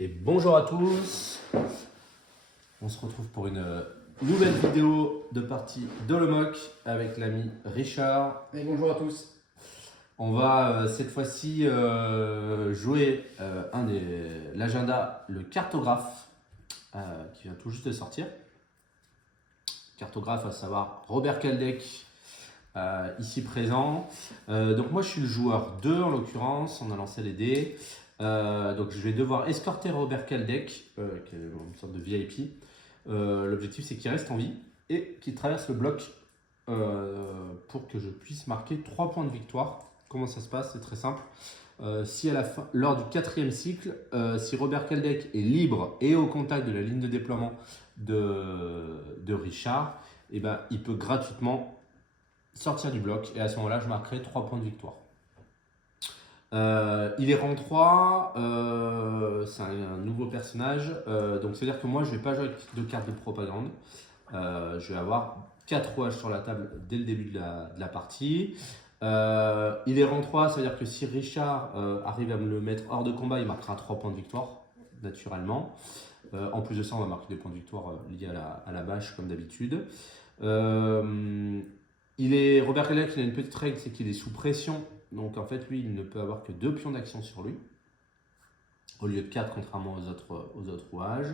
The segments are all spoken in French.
Et bonjour à tous, on se retrouve pour une nouvelle vidéo de partie de l'Omoc avec l'ami Richard. Et bonjour à tous. On va cette fois-ci jouer l'agenda, le cartographe, qui vient tout juste de sortir. Cartographe, à savoir Robert Kaldec, ici présent. Donc moi je suis le joueur 2 en l'occurrence, on a lancé les dés. Donc je vais devoir escorter Robert Kaldec, qui est une sorte de VIP. L'objectif c'est qu'il reste en vie et qu'il traverse le bloc pour que je puisse marquer 3 points de victoire. Comment ça se passe? C'est très simple. Si à la fin, lors du 4e cycle, si Robert Kaldec est libre et au contact de la ligne de déploiement de Richard, et ben, il peut gratuitement sortir du bloc et à ce moment-là je marquerai 3 points de victoire. Il est rang 3, c'est un nouveau personnage, donc c'est à dire que moi je ne vais pas jouer avec de cartes de propagande. Je vais avoir 4 rouages sur la table dès le début de la partie. Il est rang 3, ça veut dire que si Richard arrive à me le mettre hors de combat, il marquera 3 points de victoire naturellement. En plus de ça, on va marquer des points de victoire liés à la bâche comme d'habitude. Robert Kaldec, il a une petite règle, c'est qu'il est sous pression. Donc en fait, lui, il ne peut avoir que 2 pions d'action sur lui, au lieu de 4, contrairement aux autres rouages.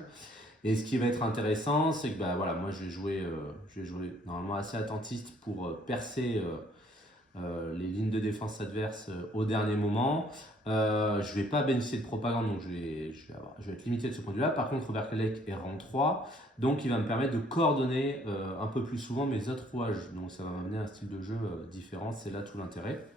Et ce qui va être intéressant, c'est que bah, voilà, moi, je vais jouer normalement assez attentiste pour percer les lignes de défense adverses au dernier moment. Je ne vais pas bénéficier de propagande, donc je vais être limité de ce point de vue-là. Par contre, Robert Kaldec est rang 3, donc il va me permettre de coordonner un peu plus souvent mes autres rouages. Donc ça va m'amener à un style de jeu différent, c'est là tout l'intérêt.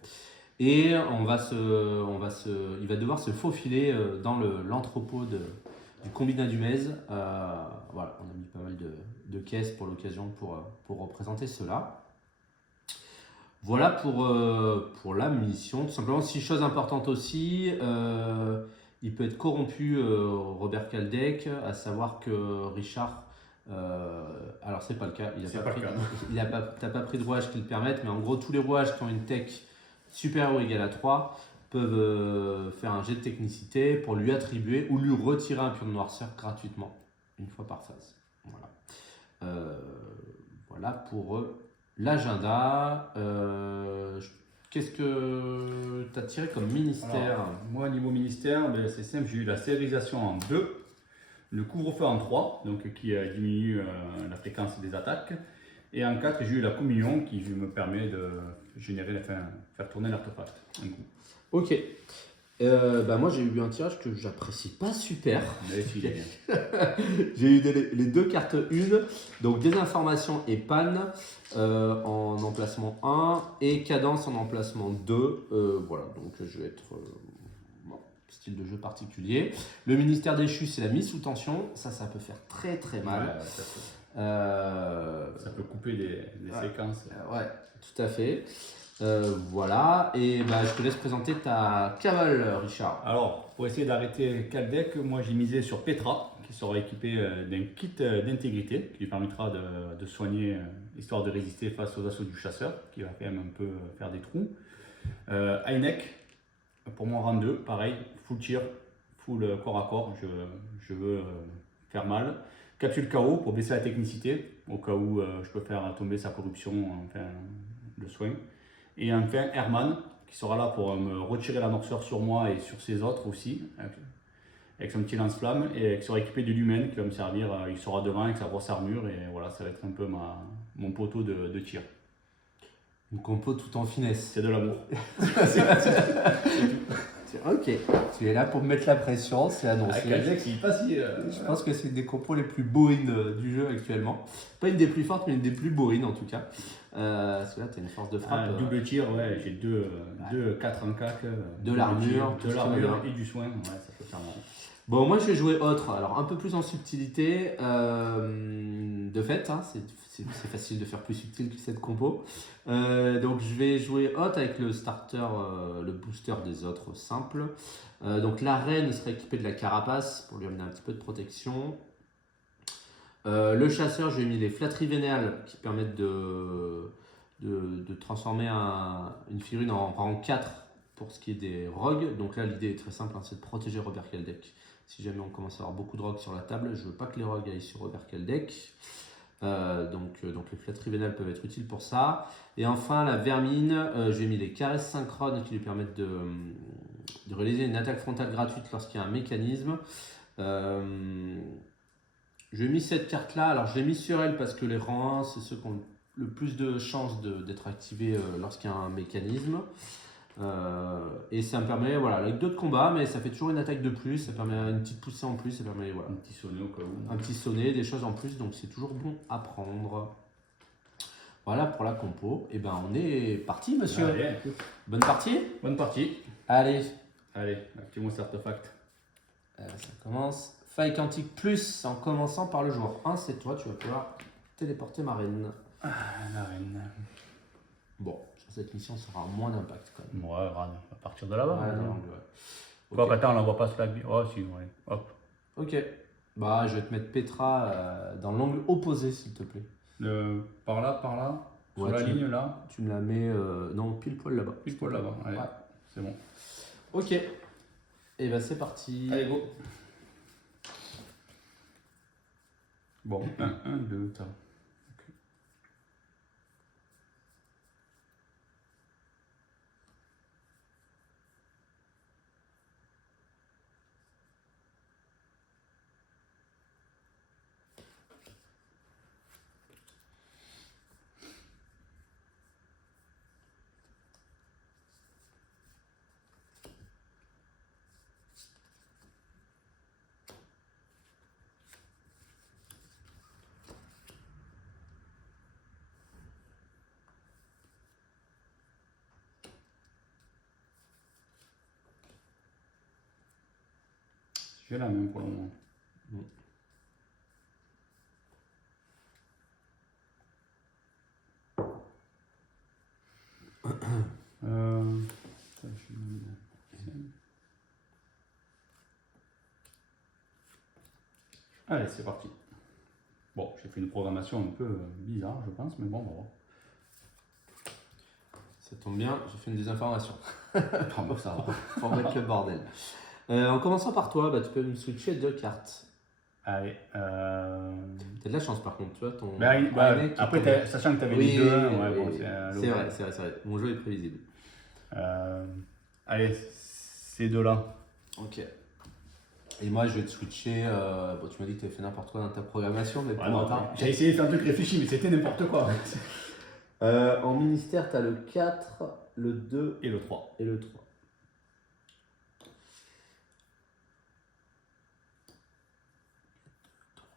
Et il va devoir se faufiler dans l'entrepôt du combinat du Mez. Voilà, on a mis pas mal de caisses pour l'occasion pour représenter cela. Voilà pour la mission. Tout simplement, 6 choses importantes aussi. Il peut être corrompu, Robert Kaldec, à savoir que Richard. Alors, c'est pas le cas. T'as pas pris de rouages qui le permettent, mais en gros, tous les rouages qui ont une tech supérieure ou égale à 3 peuvent faire un jet de technicité pour lui attribuer ou lui retirer un pion de noirceur gratuitement, une fois par phase. Voilà pour l'agenda. Qu'est-ce que tu as tiré comme ministère? Alors, moi, niveau ministère, c'est simple, j'ai eu la stérilisation en 2, le couvre-feu en 3, donc qui diminue la fréquence des attaques, et en 4, j'ai eu la communion qui me permet de faire tourner l'artefact. Ok. Moi j'ai eu un tirage que j'apprécie pas super. J'ai eu les 2 cartes 1, donc désinformation et panne en emplacement 1 et cadence en emplacement 2. Voilà, donc je vais être style de jeu particulier. Le ministère déchu, c'est la mise sous tension. Ça peut faire très très mal. Ouais, ça peut couper des séquences. Ouais, tout à fait. Voilà, et je te laisse présenter ta cavale, Richard. Alors, pour essayer d'arrêter Kaldec, moi j'ai misé sur Petra, qui sera équipé d'un kit d'intégrité, qui lui permettra de soigner, histoire de résister face aux assauts du chasseur, qui va quand même un peu faire des trous. Heineck, pour moi rang 2, pareil, full tir, full corps à corps, je veux faire mal. Capsule KO pour baisser la technicité, au cas où je peux faire tomber sa corruption, enfin le soin. Et enfin Herman, qui sera là pour me retirer la noirceur sur moi et sur ses autres aussi, avec son petit lance-flamme, et qui sera équipé de l'humaine qui va me servir, il sera devant avec sa grosse armure, et voilà, ça va être un peu mon poteau de tir. Une compo tout en finesse. C'est de l'amour. Ok, tu es là pour me mettre la pression, c'est annoncé. Je pense que c'est une des compos les plus bourrines du jeu actuellement. Pas une des plus fortes, mais une des plus bourrines en tout cas. Parce que là, tu as une force de frappe. Double tir, ouais, j'ai 2 4 en 4. De l'armure, et du soin, ouais, ça peut faire mal. Bon, moi je vais jouer autre, alors un peu plus en subtilité. De fait, hein, c'est facile de faire plus subtil que cette compo. Donc je vais jouer autre avec le starter, le booster des autres simples. Donc la reine sera équipée de la carapace pour lui amener un petit peu de protection. Le chasseur, je lui ai mis les flatteries vénéales qui permettent de transformer une figurine en rang 4 pour ce qui est des rogues. Donc là, l'idée est très simple, hein, c'est de protéger Robert Kaldek. Si jamais on commence à avoir beaucoup de rogues sur la table, je veux pas que les rogues aillent sur Robert Kaldek. Donc les flatteries vénales peuvent être utiles pour ça. Et enfin, la vermine, j'ai mis les caresses synchrones qui lui permettent de réaliser une attaque frontale gratuite lorsqu'il y a un mécanisme. J'ai mis cette carte-là. Alors, je l'ai mis sur elle parce que les rangs 1, c'est ceux qui ont le plus de chances d'être activés lorsqu'il y a un mécanisme. Et ça me permet, voilà, avec d'autres combats, mais ça fait toujours une attaque de plus, ça permet une petite poussée en plus, ça permet, voilà, Un petit sonnet au cas où. un petit sonnet, des choses en plus, donc c'est toujours bon à prendre. Voilà pour la compo. Et ben on est parti, monsieur. Allez, écoute. Bonne partie. Bonne partie. Allez, Allez, activons cet artefact. ça commence. Faille quantique plus en commençant par le joueur 1, c'est toi, tu vas pouvoir téléporter ma reine. Ah, la reine. Bon, sur cette mission, ça aura moins d'impact quand même. Ouais, regarde, à partir de là-bas. Ouais, hein. dans l'angle, ouais. Quoi Ok. qu'attends, on la voit pas se la. Oh, si, ouais. Hop. Ok. Bah, je vais te mettre Petra dans l'angle opposé, s'il te plaît. Par là, sur Ouais, la tu- ligne là, Tu me la mets, non, pile poil là-bas. pile poil là-bas. Allez, Ouais. c'est bon. Ok. Et ben c'est parti. Allez, go. Bon, 1, 2, t'as. J'ai la même pour le moment. Ça, je mets la scène. Allez, c'est parti. Bon, j'ai fait une programmation un peu bizarre, je pense, mais bon, on va voir. Ça tombe bien, j'ai fait une désinformation. Ah, bon, ça va. Pour mettre le bordel. En commençant par toi, bah, tu peux me switcher 2 cartes. Allez. T'as de la chance par contre, tu vois. Ton Bah, après, sachant que tu avais oui, les deux, oui, ouais, oui, bon, oui. c'est C'est vrai, c'est vrai, c'est vrai. Mon jeu est prévisible. Allez, ces deux-là. Ok. Et moi, je vais te switcher. Bon, tu m'as dit que tu avais fait n'importe quoi dans ta programmation, mais pour autant. J'ai essayé de faire un truc réfléchi, mais c'était n'importe quoi. En ministère, tu as le 4, le 2 Et le 3. et le 3.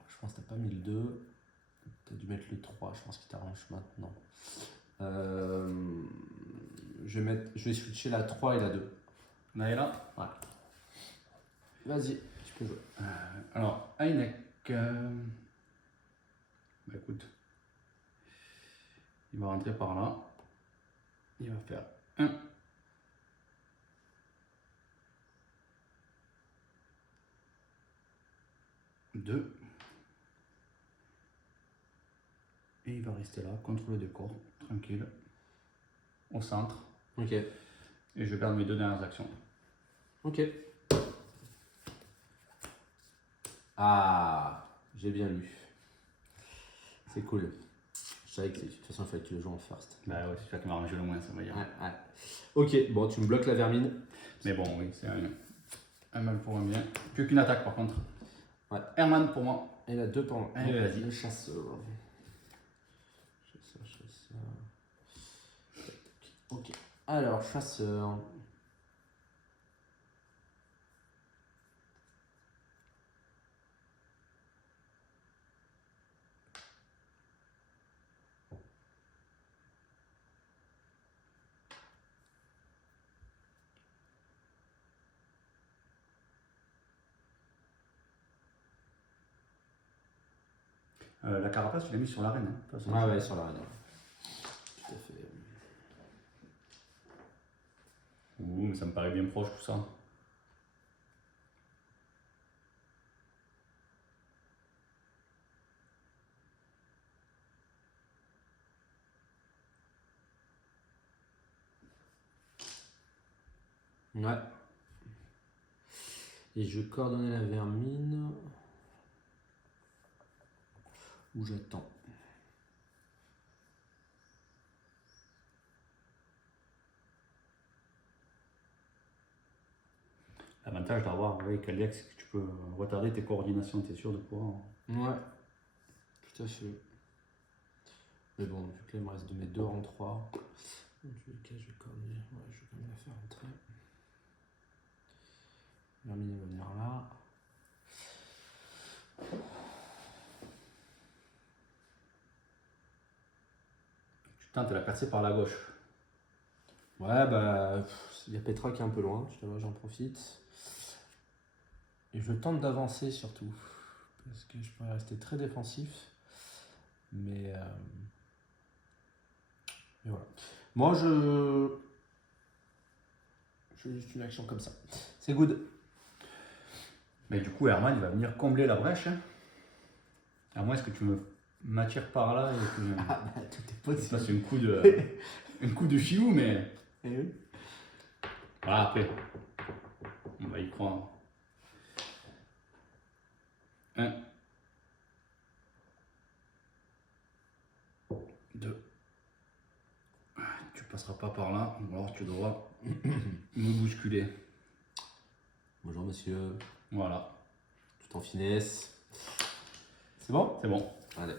Je pense que tu n'as pas mis le 2. Tu as dû mettre le 3, je pense qu'il t'arrange maintenant. Je vais switcher la 3 et la 2. Là et là. Voilà. Vas-y, tu peux jouer. Alors, Heineck. Bah écoute. Il va rentrer par là. Il va faire 1. 2. Et il va rester là, contre le décor, tranquille, au centre. Ok. Et je garde mes 2 dernières actions. Ok. Ah, j'ai bien lu. C'est cool. Je savais que de toute façon, il fallait que tu le joues en first. Bah ouais, c'est ça qui m'a arrangé le moins, ça va dire. Ouais, ouais. Ok, bon, tu me bloques la vermine. Mais bon, oui, c'est un mal pour un bien. Que qu'une attaque par contre. Ouais. Herman pour moi. Et la 2 pour moi. Allez, vas-y. Le chasseur. Chasseur. Ok. Alors, chasseur. La carapace, tu l'as mis sur l'arène. Hein, de toute façon. Ouais, sur l'arène. Tout à fait. Ouh, mais ça me paraît bien proche tout ça. Ouais. Et je vais coordonner la vermine. Ou j'attends. L'avantage d'avoir avec Caldex, c'est que tu peux retarder tes coordinations, tu es sûr de pouvoir. Ouais, tout à fait. Mais bon, vu que là, il me reste de mes 2 en 3. Donc, je vais coordonner. Ouais, je vais quand même la faire entrer. Vermine va venir là. Tu tentes de la percer par la gauche. Ouais, bah, il y a Petra qui est un peu loin, je te vois, j'en profite. Et je tente d'avancer surtout. Parce que je pourrais rester très défensif. Mais voilà. Moi, je fais juste une action comme ça. C'est good. Mais du coup, Herman, il va venir combler la brèche. Hein. À moins que tu me m'attires par là et que Ah bah, tout est je possible. fasse un coup de chiou, mais. Eh oui. Voilà, après. On va y croire. 1. 2. Tu passeras pas par là, ou alors tu devras me bousculer. Bonjour monsieur. Voilà. Tout en finesse. C'est bon? C'est bon. Allez.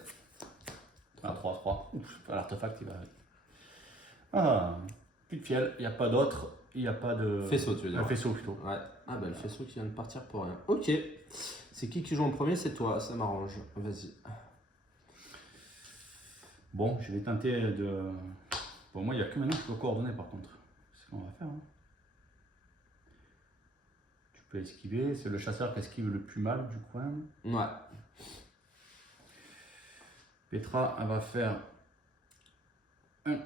Ah, 3-3. Oups, l'artefact, il va. Ah, plus de fiel, il n'y a pas d'autre. Il n'y a pas de. Faisceau, tu veux dire? Un faisceau plutôt. Ouais. Ah bah le faisceau qui vient de partir pour rien. Ok. C'est qui joue en premier? C'est toi, ça m'arrange. Vas-y. Bon, je vais tenter de. Bon, moi, il n'y a que maintenant que je peux coordonner par contre. C'est ce qu'on va faire. Hein. Tu peux esquiver. C'est le chasseur qui esquive le plus mal du coin. Ouais. Petra, elle va faire 1.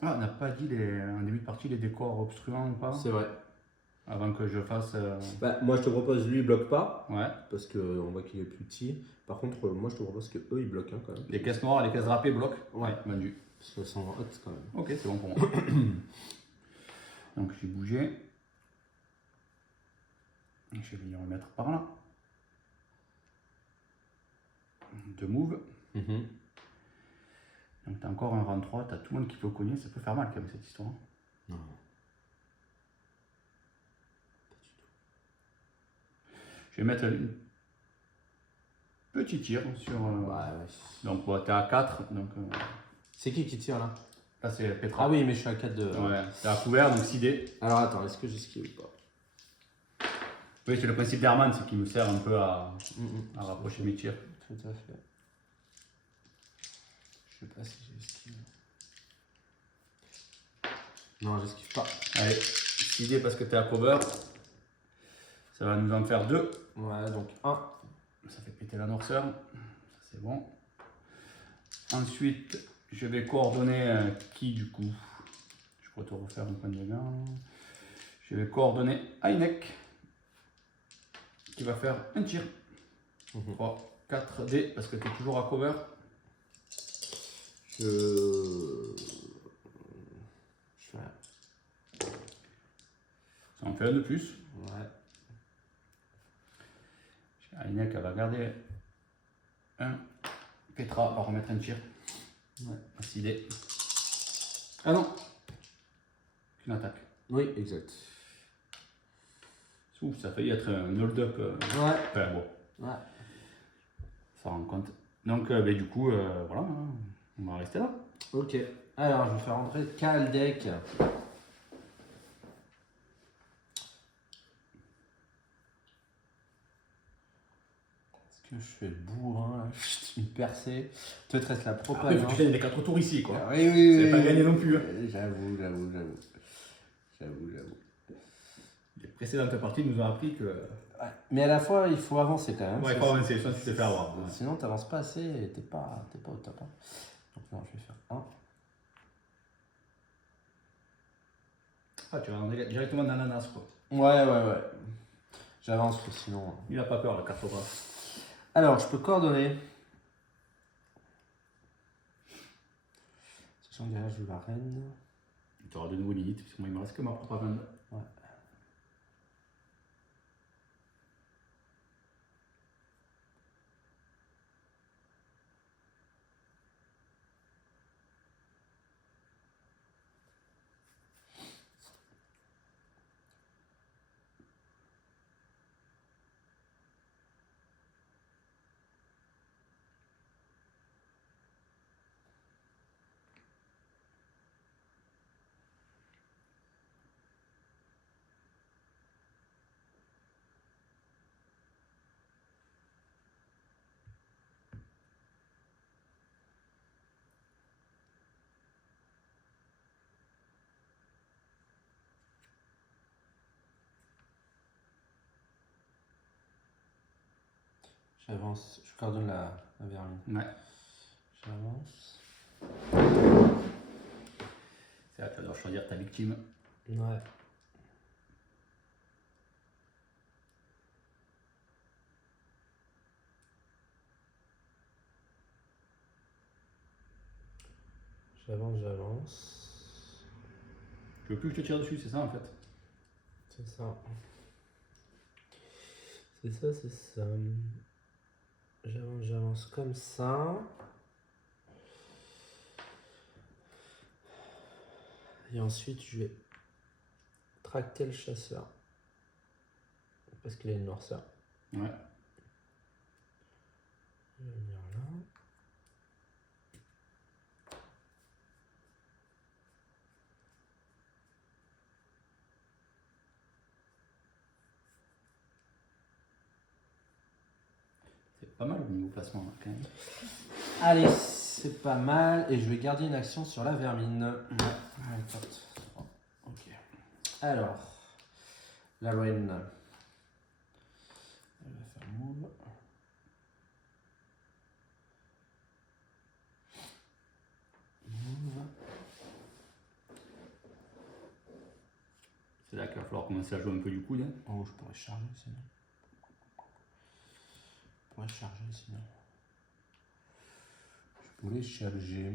Ah, on n'a pas dit en début de partie les décors obstruants ou pas? C'est vrai. Avant que je fasse. Bah, moi je te propose, lui il bloque pas. Ouais. Parce qu'on voit qu'il est plus petit. Par contre, moi je te propose que eux ils bloquent hein, quand même. Les caisses noires, les caisses drapées bloquent? Ouais. Vendu. Parce qu'elles sont hautes quand même. Ok, c'est bon pour moi. Donc j'ai bougé. Je vais venir le mettre par là. 2 moves. Donc tu as encore un rang 3, tu as tout le monde qui peut cogner, ça peut faire mal quand même cette histoire. Non. Je vais mettre une petit tir sur. Ouais. Donc ouais, tu es à 4. Donc, C'est qui tire là? là c'est Petra. Ah oui, mais je suis à 4 de. Ouais, tu es à couvert, donc 6 dés. Alors attends, est-ce que j'esquive ou pas? Oui, c'est le principe d'Herman, c'est qu'il me sert un peu à rapprocher mes tirs. Tout à fait. Je sais pas si j'esquive. Non, j'esquive pas. Allez, 6 dés parce que tu es à cover. Ça va nous en faire 2. Ouais, donc 1. Ça fait péter la noirceur. Ça c'est bon. Ensuite, je vais coordonner qui du coup? Je pourrais te refaire un point de dégâts. Je vais coordonner Ainek qui va faire un tir. 3, 4 dés parce que tu es toujours à cover. Je fais Ça en fait un de plus. Ouais. Ainek elle va garder un. Petra va remettre un tir. Ouais. 6 dés. Ah non, qu'une attaque. Oui, exact. Ouf, ça a failli être un hold-up. Ouais. Enfin bon, Ouais. ça rend compte. Donc du coup, voilà, hein, on va rester là. Ok. Alors, je vais faire entrer Kaldec. Est-ce que je fais le bourrin là? Je suis percé. Toi, il te reste la propane. Après, il faut que tu gagnes les 4 tours ici, quoi. Ah, oui, oui, C'est oui. pas gagné non plus. Hein. J'avoue. Les précédentes parties nous ont appris que. Ouais. Mais à la fois, il faut avancer quand même. Ouais, il faut avancer, sinon tu te fais avoir. Ouais. Sinon, tu n'avances pas assez et t'es pas au top. Hein. Donc, non, je vais faire 1. Ah, tu vas directement dans l'ananas, quoi. Ouais. J'avance, sinon. Il a pas peur, le cartographe. Alors, je peux coordonner. Sachant que derrière, je joue la reine. Tu auras de nouveau limite, parce que moi il me reste que ma propagande. Ouais. J'avance, je coordonne la vermine. Ouais. J'avance. C'est là que tu dois choisir ta victime. Ouais. J'avance. Tu veux plus que je te tire dessus, c'est ça en fait? C'est ça. C'est ça. J'avance comme ça. Et ensuite, je vais tracter le chasseur. Parce qu'il a une noirceur. Ouais. Je vais venir là. C'est pas mal au niveau placement là, quand même. Allez, c'est pas mal. Et je vais garder une action sur la vermine. Ouais, ok. Alors, la reine. Elle va faire move. Move. C'est là qu'il va falloir commencer à jouer un peu du coude. Hein. Oh, je pourrais charger sinon. Je pourrais charger sinon. Je pourrais charger.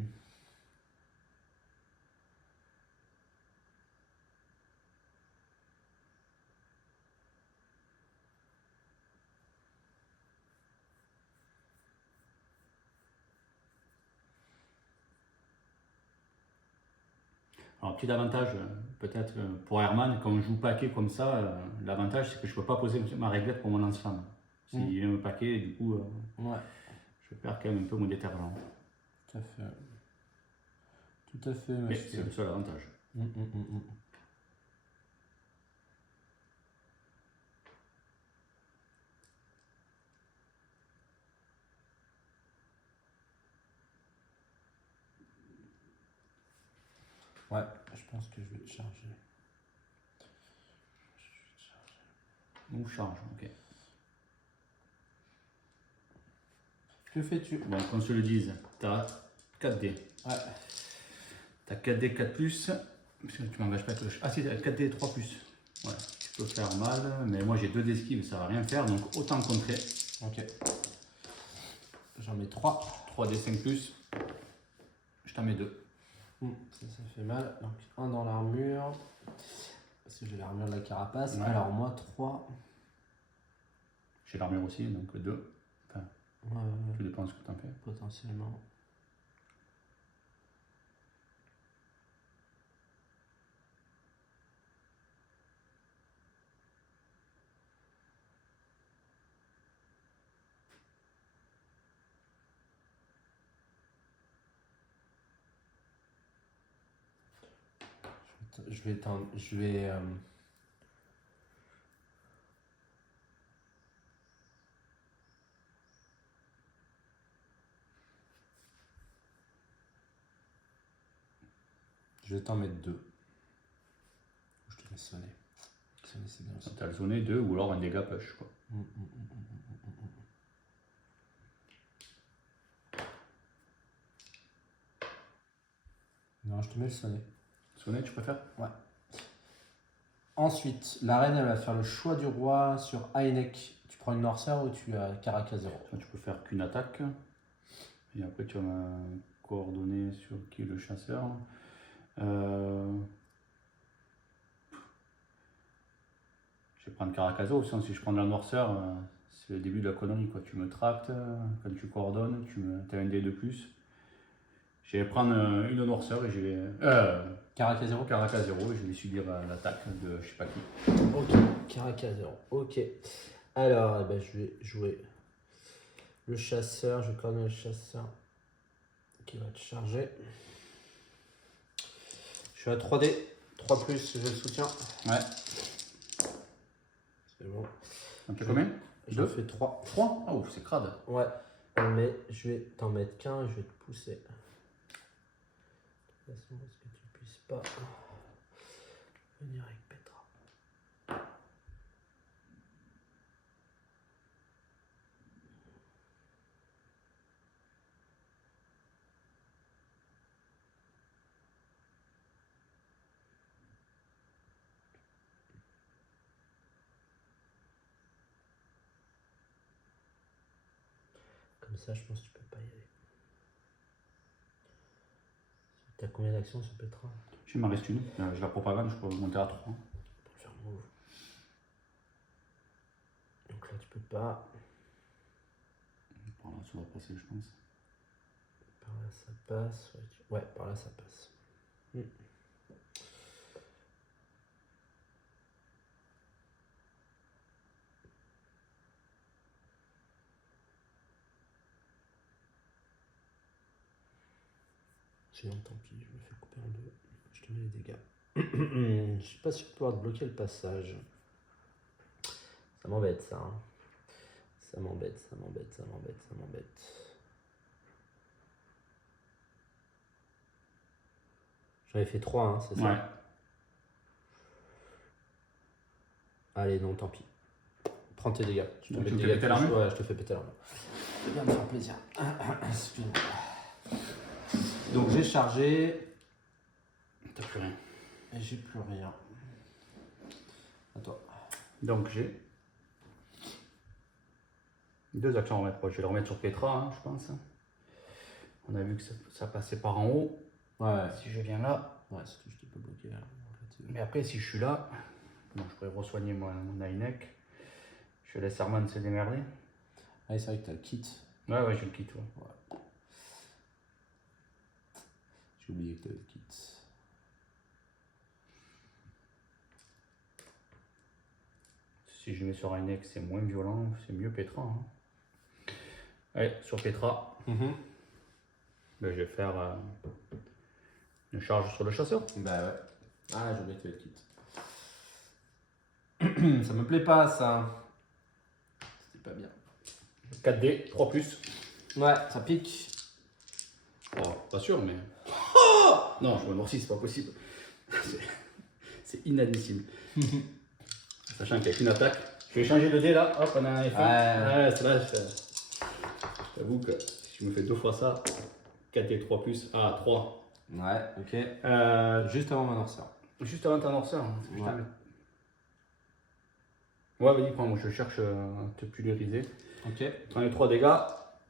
Alors, petit avantage, peut-être pour Herman, quand on joue paquet comme ça, l'avantage c'est que je ne peux pas poser ma réglette pour mon lance-flamme. S'il vient me paquet, du coup, Ouais. je perds quand même un peu mon détergent. Tout à fait. Tout à fait. Mais c'est le seul avantage. Ouais, je pense que je vais charger. Ou charge, ok. Que fais-tu? Bon, qu'on se le dise, tu as 4D. Ouais. Tu as 4D 4+, parce que tu m'engages pas que Ah si, tu as 4D 3+. Voilà, tu peux faire mal, mais moi j'ai 2 d'esquive, ça va rien faire, donc autant contrer. Ok. J'en mets 3. 3D 5+, je t'en mets 2. Ça fait mal. Donc un dans l'armure. Parce que j'ai l'armure de la carapace. Ouais. Alors moi 3. J'ai l'armure aussi, donc 2. Enfin, Ouais, tout dépend de ce que tu en fais. potentiellement. Je vais éteindre. Je vais. Je vais t'en mettre 2. Je te laisse sonner. Sonner, c'est bien aussi. Tu as le zoné 2 ou alors un dégât push. Quoi. Non, je te mets le sonner. Sonnet, tu préfères? Ouais. Ensuite, la reine, elle va faire le choix du roi sur Heineck. Tu prends une noirceur ou tu as Caraca 0? Tu peux faire qu'une attaque. Et après, tu vas me coordonner sur qui est le chasseur. je vais prendre Caracaso, sinon si je prends de la noirceur, c'est le début de la connerie, quoi. Tu me tractes, quand tu coordonnes, tu as un dé de plus. Je vais prendre une noirceur et je vais. Caracas 0. Caraca 0 et je vais subir l'attaque de je sais pas qui. Ok, Caracas 0. Ok. Alors, eh ben, je vais jouer le chasseur. Je vais coordonner le chasseur qui va te charger. Je suis à 3D. 3 plus, je le soutiens. Ouais. C'est bon. Un peu combien? J'en fais 3. 3? Oh, c'est crade. Ouais. Mais je vais t'en mettre qu'un et je vais te pousser. De toute façon, est-ce que tu puisses pas venir avec Petra? Comme ça, je pense que tu peux pas y aller. T'as combien d'actions sur Petra? Je m'en reste une. Je la propagande, je peux monter à 3. Pour le faire move. Donc là, tu peux pas. Par là, ça va passer, je pense. Par là, ça passe. Ouais, par là, ça passe. Sinon, tant pis, je me fais couper en deux. Je te mets les dégâts. Je suis pas sûr de pouvoir te bloquer le passage. Ça m'embête, ça. Hein. Ça m'embête, ça m'embête, ça m'embête, ça m'embête. J'en ai fait 3, hein, c'est ça? Ouais. Allez, non, tant pis. Prends tes dégâts. Je te Donc, mets tu des me fais dégâts. péter l'armure? Ouais, je te fais péter l'armure. Ça va bien me faire plaisir. Excuse-moi. Donc j'ai chargé. T'as plus rien. Et j'ai plus rien. À toi. Donc j'ai 2 actions à remettre. Je vais le remettre sur Petra, hein, je pense. On a vu que ça passait par en haut. Ouais. Si je viens là. Ouais, c'est tout, je t'ai pas bloqué là. En fait, Mais après, si je suis là, bon, je pourrais re-soigner mon Ainek. Je laisse Herman se démerder. Ah, c'est vrai que t'as le kit. Ouais, j'ai le kit. Ouais. J'ai oublié que t'avais le kit. Si je mets sur Ainek, c'est moins violent, c'est mieux Petra. Hein. Allez, sur Petra, ben, je vais faire une charge sur le chasseur. Bah ouais. Ah, j'ai oublié que t'avais le kit. Ça me plaît pas, ça. C'était pas bien. 4D, 3 plus. Ouais, ça pique. Oh, pas sûr, mais. Non, je me noircis, c'est pas possible. C'est inadmissible. Sachant qu'avec une attaque, je vais changer de dé là, hop, on a un F1. Ouais, c'est là, je t'avoue que si je me fais 2 fois ça, 4D, 3 plus, 3. Ouais, ok. Juste avant ma noirceur. Juste avant ta noirceur. Hein, ouais, vas-y, prends, moi je cherche à te pulvériser. Ok. Prends les 3 dégâts,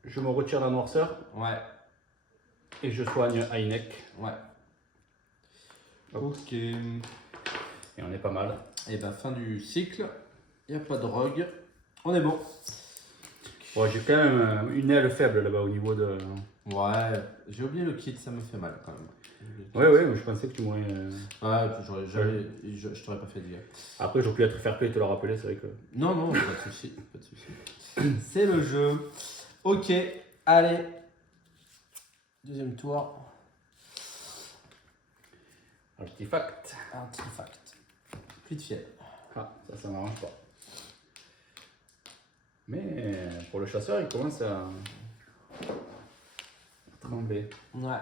je me retire la noirceur. Ouais. Et je soigne Ainek. Ouais. Hop. Ok. Et on est pas mal. Et bah, fin du cycle. Il n'y a pas de drogue. On est bon. Bon, j'ai quand même une aile faible là-bas au niveau de. Ouais, j'ai oublié le kit, ça me fait mal quand même. Ouais, mais je pensais que tu m'aurais. Ouais, je t'aurais pas fait dire. Après, j'aurais pu être fair play et te le rappeler, c'est vrai que. Non, pas de soucis, pas de soucis. C'est le jeu. Ok, allez. Deuxième tour. Artefact. Artefact. Plus de fiel. Ah, ça m'arrange pas. Mais pour le chasseur, il commence à trembler. Ouais.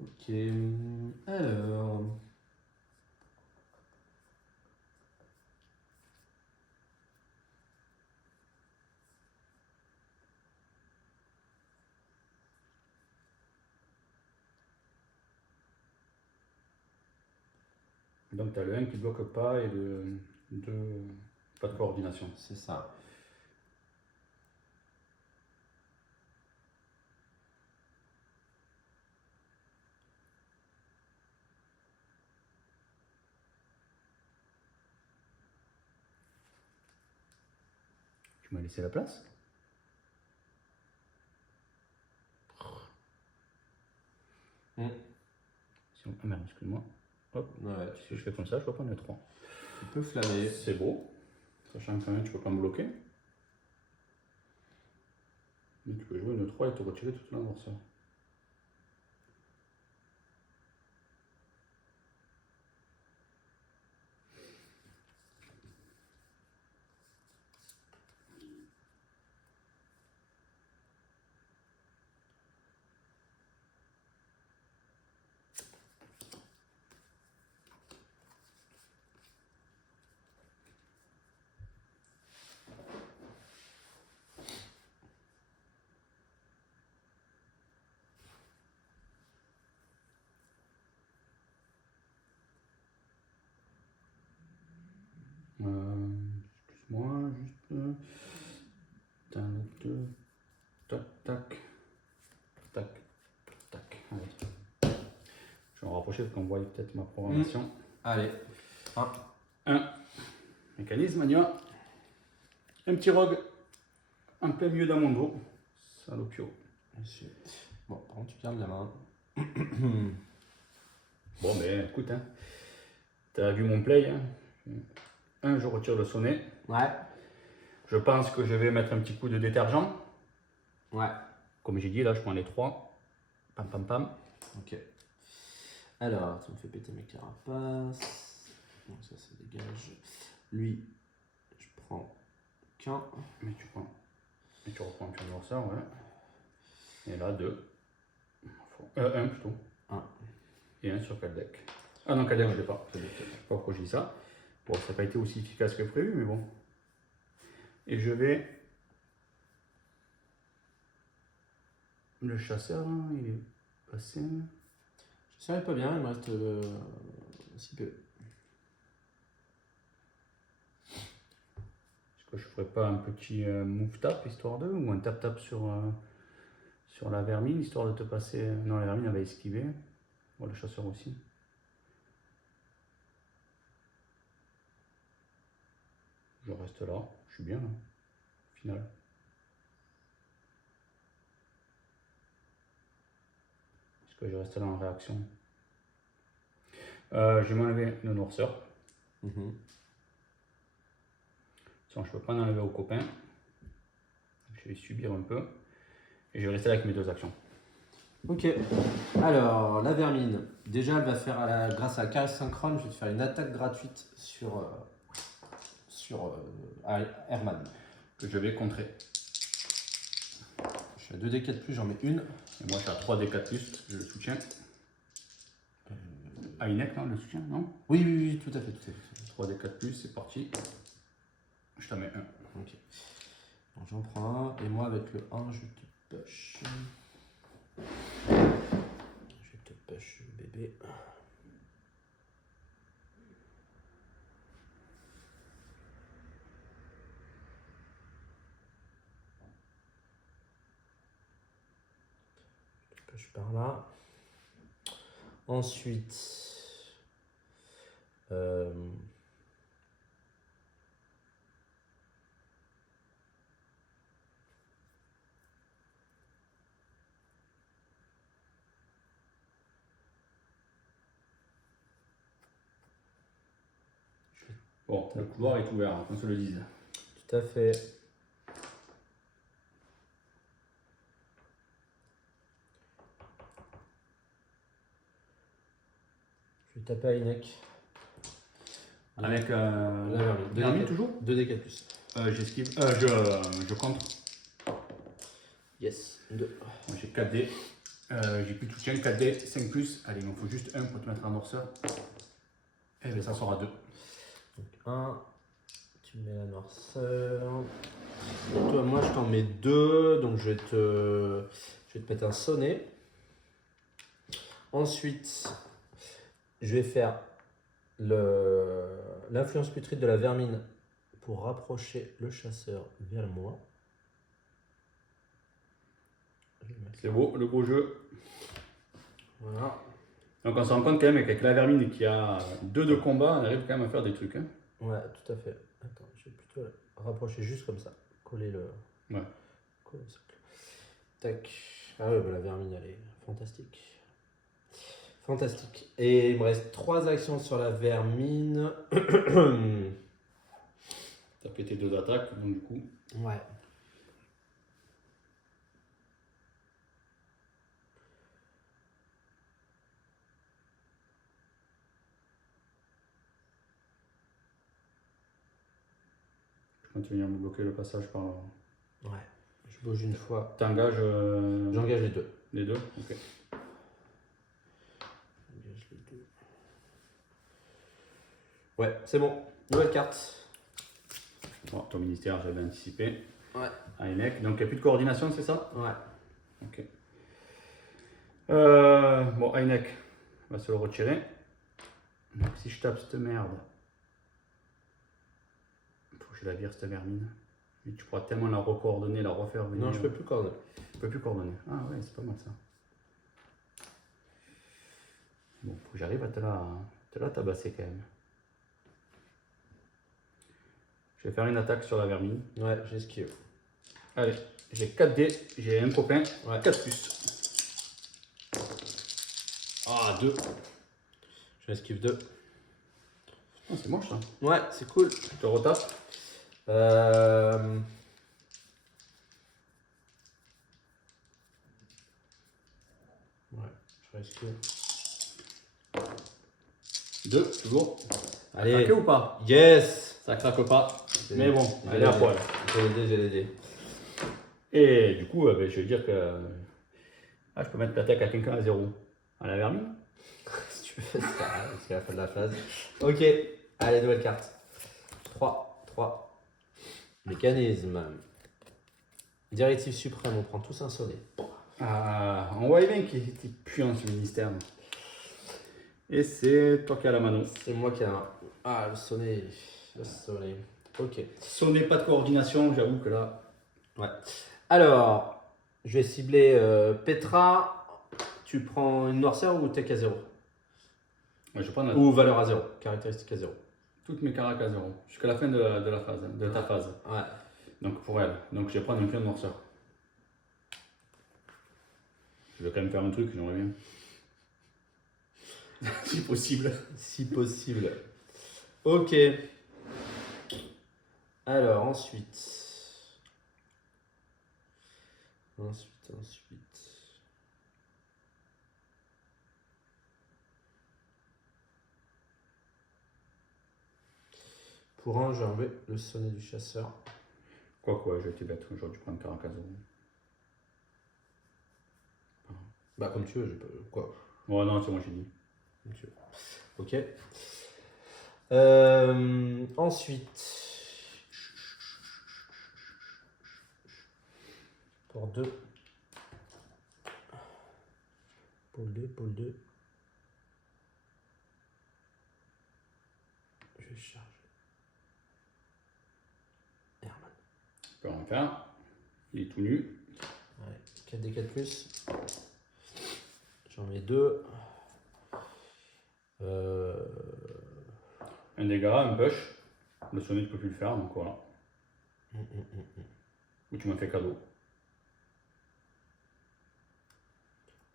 Ok. Alors. Donc tu as le 1 qui bloque pas et le 2 pas de coordination. C'est ça. Tu m'as laissé la place. Si on... Ah merde, excuse-moi. Hop. Ouais, Si je fais comme ça, je peux prendre les 3. tu peux flâner. C'est beau. Sachant que quand même, tu peux pas me bloquer. Mais tu peux jouer une 3 et te retirer toute la noirceur. Excuse-moi, juste. Tac, tac, tac, tac. Allez. Je vais me rapprocher pour qu'on voie peut-être ma programmation. Allez. 1. Mécanisme, on y va. Un petit rogue en plein milieu d'un mon dos. Salopio. Monsieur. Bon, par contre, tu gardes la main. Bon, ben écoute, hein. T'as vu mon play. Hein. 1, je retire le sonnet. Ouais. Je pense que je vais mettre un petit coup de détergent. Ouais. Comme j'ai dit, là, je prends les 3. Pam, pam, pam. Ok. Alors, tu me fais péter mes carapaces. Donc ça dégage. Lui, je prends qu'un. Mais tu prends. Et tu reprends un petit noirceur, ouais. Et là, 2. 1 plutôt. 1. Et 1 sur Kaldec. Ah non, Kaldec, je ne l'ai pas. Je sais pas pourquoi je dis ça. Bon, ça n'a pas été aussi efficace que prévu, mais bon. Et je vais. Le chasseur, hein, il est passé. Je ne savais pas bien, il me reste si peu. Est-ce que je ferais pas un petit move tap histoire de, ou un tap tap sur la vermine histoire de te passer. Non, la vermine elle va esquiver. Bon, le chasseur aussi. Je reste là, je suis bien là, au final. Est-ce que je reste là en réaction? Je vais m'enlever le noirceur. Sinon, je peux pas en enlever aux copains. Je vais subir un peu. Et je vais rester là avec mes 2 actions. Ok. Alors, la vermine. Déjà, elle va faire, grâce à la caresse synchrone, je vais te faire une attaque gratuite sur Herman. Que je vais contrer. Je suis à 2d4 plus, j'en mets une. Et moi, je suis à 3d4 plus, je le soutiens. Ainek, non, le soutien, non? Oui, tout à fait. 3d4 plus, c'est parti. Je t'en mets 1. Ok. Donc, j'en prends un, et moi, avec le 1, je te push. Je te push, bébé. Je push par là. Ensuite, Bon, le couloir est ouvert, hein, qu'on se le dise. tout à fait. Je vais taper à Inek. Avec la vermine. vermine toujours 2d4 plus. J'esquive. Je contre. Yes. 2. Moi j'ai 4D. J'ai plus de soutien. 4D, 5 plus. Allez, il m'en faut juste un pour te mettre en noirceur. Et bien ça sera 2. Donc 1. Tu mets la noirceur. Et toi, moi, je t'en mets 2. Donc je vais te mettre un sonnet. Ensuite, je vais faire l'influence putride de la vermine pour rapprocher le chasseur vers moi. C'est beau, le beau jeu. Voilà. Donc on se rend compte quand même qu'avec la vermine qui a 2 de combat, on arrive quand même à faire des trucs. Hein. Ouais, tout à fait. Attends, je vais plutôt la rapprocher juste comme ça. coller le, Ouais. coller le socle. Tac. Ah ouais, bah, la vermine, elle est fantastique. Fantastique. Et il me reste 3 actions sur la vermine. T'as pété 2 attaques, donc du coup. Ouais. Je continue à me bloquer le passage par là. Ouais. Je bouge une fois. T'engages J'engage les 2. les 2? Ok. J'engage les 2. Ouais, c'est bon. Nouvelle carte. Bon, ton ministère, j'avais anticipé. Ouais. Heineck. Donc il n'y a plus de coordination, c'est ça? Ouais. Ok. Bon, Heineck va se le retirer. Donc si je tape cette merde, faut que je la vire cette vermine. Mais tu pourras tellement la recoordonner, la refaire venir. Non, je peux plus coordonner. Je peux plus coordonner. Ah ouais, c'est pas mal ça. Bon, faut que j'arrive à te la tabasser quand même. Je vais faire une attaque sur la vermine. Ouais, j'esquive. Allez, j'ai 4 dés, j'ai un copain, Ouais. 4 plus. Ah, 2. J'esquive 2. Oh, c'est moche ça. Ouais, c'est cool. Je te retape. Ouais, je resquive. 2, toujours. Allez. Craqué ou pas? Yes. Ça craque pas. J'ai- Mais bon, j'ai allez à les poil. dés. J'ai les dés. Et du coup, je vais dire que je peux mettre l'attaque à quelqu'un à 0. À la vermine. Si tu veux, c'est la fin de la phase. Ok, allez, nouvelle carte. 3. Mécanisme. Directive suprême, on prend tous un sonnet. Ah, on voit bien qu'il était puant ce ministère. Et c'est toi qui as la mano. C'est moi qui ai un. Ah, le sonnet. Le sonnet. Ok. Sonner pas de coordination, j'avoue que là. Ouais. Alors, je vais cibler Petra. Tu prends une noirceur ou tech à 0? Ouais, je prends Ou valeur à 0, caractéristique à 0. toutes mes caracs à 0. Jusqu'à la fin de la phase, de ta phase. Ouais. Donc pour elle. Donc je vais prendre un pion de noirceur. Je vais quand même faire un truc, j'aimerais bien. Si possible. Si possible. Ok. Alors, ensuite. Pour un, j'ai enlevé le sonnet du chasseur. Quoi, j'ai été bête. J'aurais dû prendre carac à 0. Bah, comme tu veux, j'ai pas. Quoi? Oh non, c'est moi j'ai dit. Comme tu veux. Ok. Ensuite. Pour 2. Pôle 2. Je vais charger. Herman. Je peux en faire. Il est tout nu. Ouais. 4d4 plus. J'en mets 2. Un dégât, un push. Le sonnet, tu peux plus le faire, donc voilà. Ou tu m'as fait cadeau.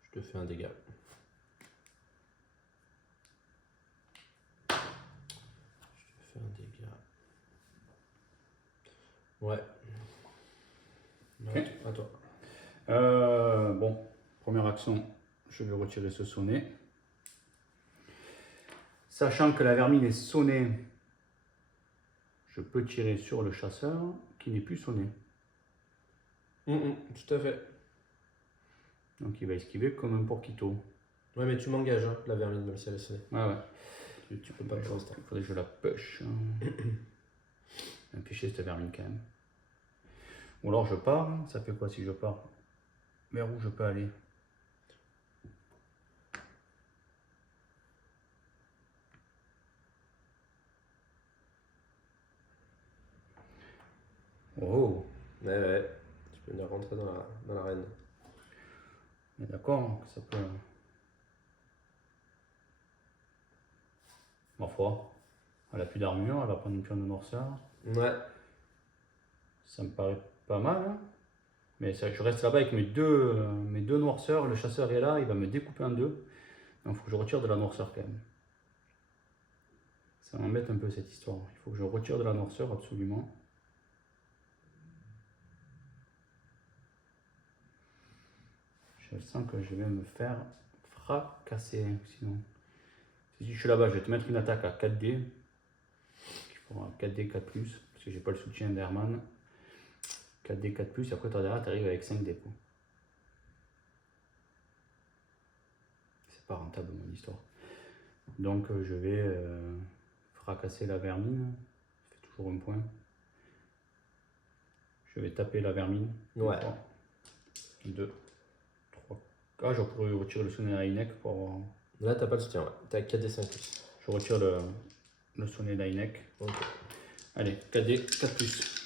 Je te fais un dégât. Ouais. Ok. À toi. Bon, première action, je vais retirer ce sonnet. Sachant que la vermine est sonnée, je peux tirer sur le chasseur qui n'est plus sonné. Tout à fait. Donc il va esquiver comme un porquito. Ouais, mais tu m'engages, hein, la vermine, même si elle est sonnée. Ouais. Tu peux pas pour l'instant. Il faudrait que je la push. Un fichier cette vermine quand même. Ou alors je pars, ça fait quoi si je pars? Vers où je peux aller? Oh, Ouais. Tu peux venir rentrer dans l'arène. mais d'accord, ça peut. Ma foi, elle a plus d'armure, elle va prendre une pion de noirceur. Ouais. Ça me paraît pas mal. Hein. Mais ça, je reste là-bas avec mes deux noirceurs. Le chasseur est là, il va me découper en deux. Donc il faut que je retire de la noirceur quand même. Ça m'embête un peu cette histoire. Il faut que je retire de la noirceur absolument. Je sens que je vais me faire fracasser. Sinon, si je suis là-bas, je vais te mettre une attaque à 4D. Il faut un 4D 4+, parce que j'ai pas le soutien d'Herman. 4D 4+, et après toi derrière, tu arrives avec 5D. C'est pas rentable mon histoire. Donc je vais fracasser la vermine. Ça fait toujours un point. Je vais taper la vermine. Ouais. 2, 3. Ah, je pourrais retirer le sonnet d'Ainek pour avoir. Là, t'as pas le soutien, ouais. T'as 4D5+. Je retire le sonnet d'Ainek. Ok. Allez, 4D 4+.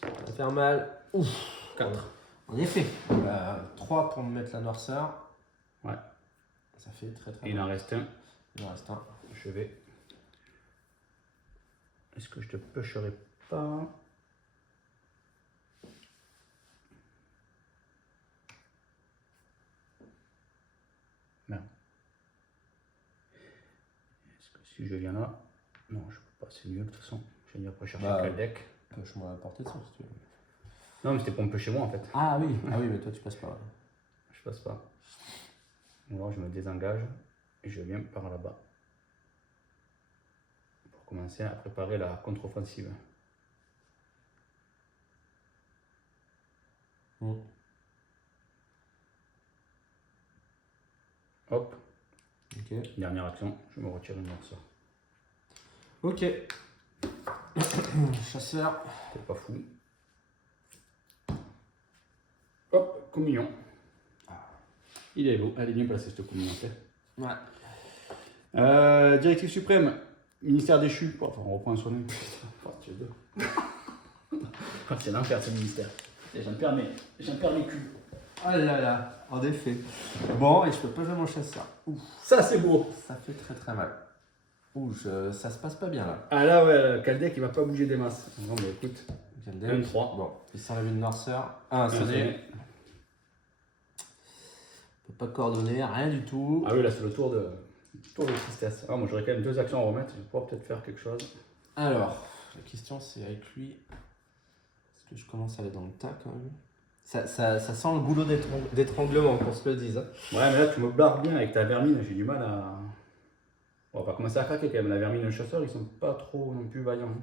Ça va faire mal. Ouf. 4. En effet. 3 pour me mettre la noirceur. Ouais. Ça fait très Et il mal. en reste un. Il en reste un. Je vais. Est-ce que je te pêcherai pas? Merde. Est-ce que si je viens là? Non, je peux pas, c'est mieux de toute façon. Je vais venir après chercher quel deck. Pêche-moi à la portée de son si tu veux. Non, mais c'était pour me pêcher moi en fait. Ah oui, mais toi tu passes pas. Ouais. Je passe pas. Alors je me désengage et je viens par là-bas. Pour commencer à préparer la contre-offensive. Hop. Ok. Dernière action, je me retire une morceau. Ok. Chasseur. T'es pas fou. Hop, communion. Il est beau, elle est bien placée cette communion. Ouais. Directive suprême, ministère déchu. Enfin, on reprend un sonnet. Partie 2. C'est l'enfer ce ministère. J'en perds mes culs. Oh là là, en effet. Bon, et je peux pas jouer mon chasseur. Ouf. Ça c'est beau. Ça fait très mal. Ouh, ça se passe pas bien là. Ah là ouais, Kaldek il va pas bouger des masses. Non mais écoute. 23. Bon, il s'enlève une noirceur. Un sonnet. On peut pas coordonner, rien du tout. Ah oui, là c'est le tour de tristesse. Ah, moi j'aurais quand même 2 actions à remettre, je vais pouvoir peut-être faire quelque chose. Alors, la question c'est avec lui. Est-ce que je commence à aller dans le tas quand même? Ça sent le goulot d'étranglement, qu'on se le dise. Hein. Ouais, mais là tu me barres bien avec ta vermine, j'ai du mal à. On va commencer à craquer quand même. La vermine et le chasseur, ils sont pas trop non plus vaillants.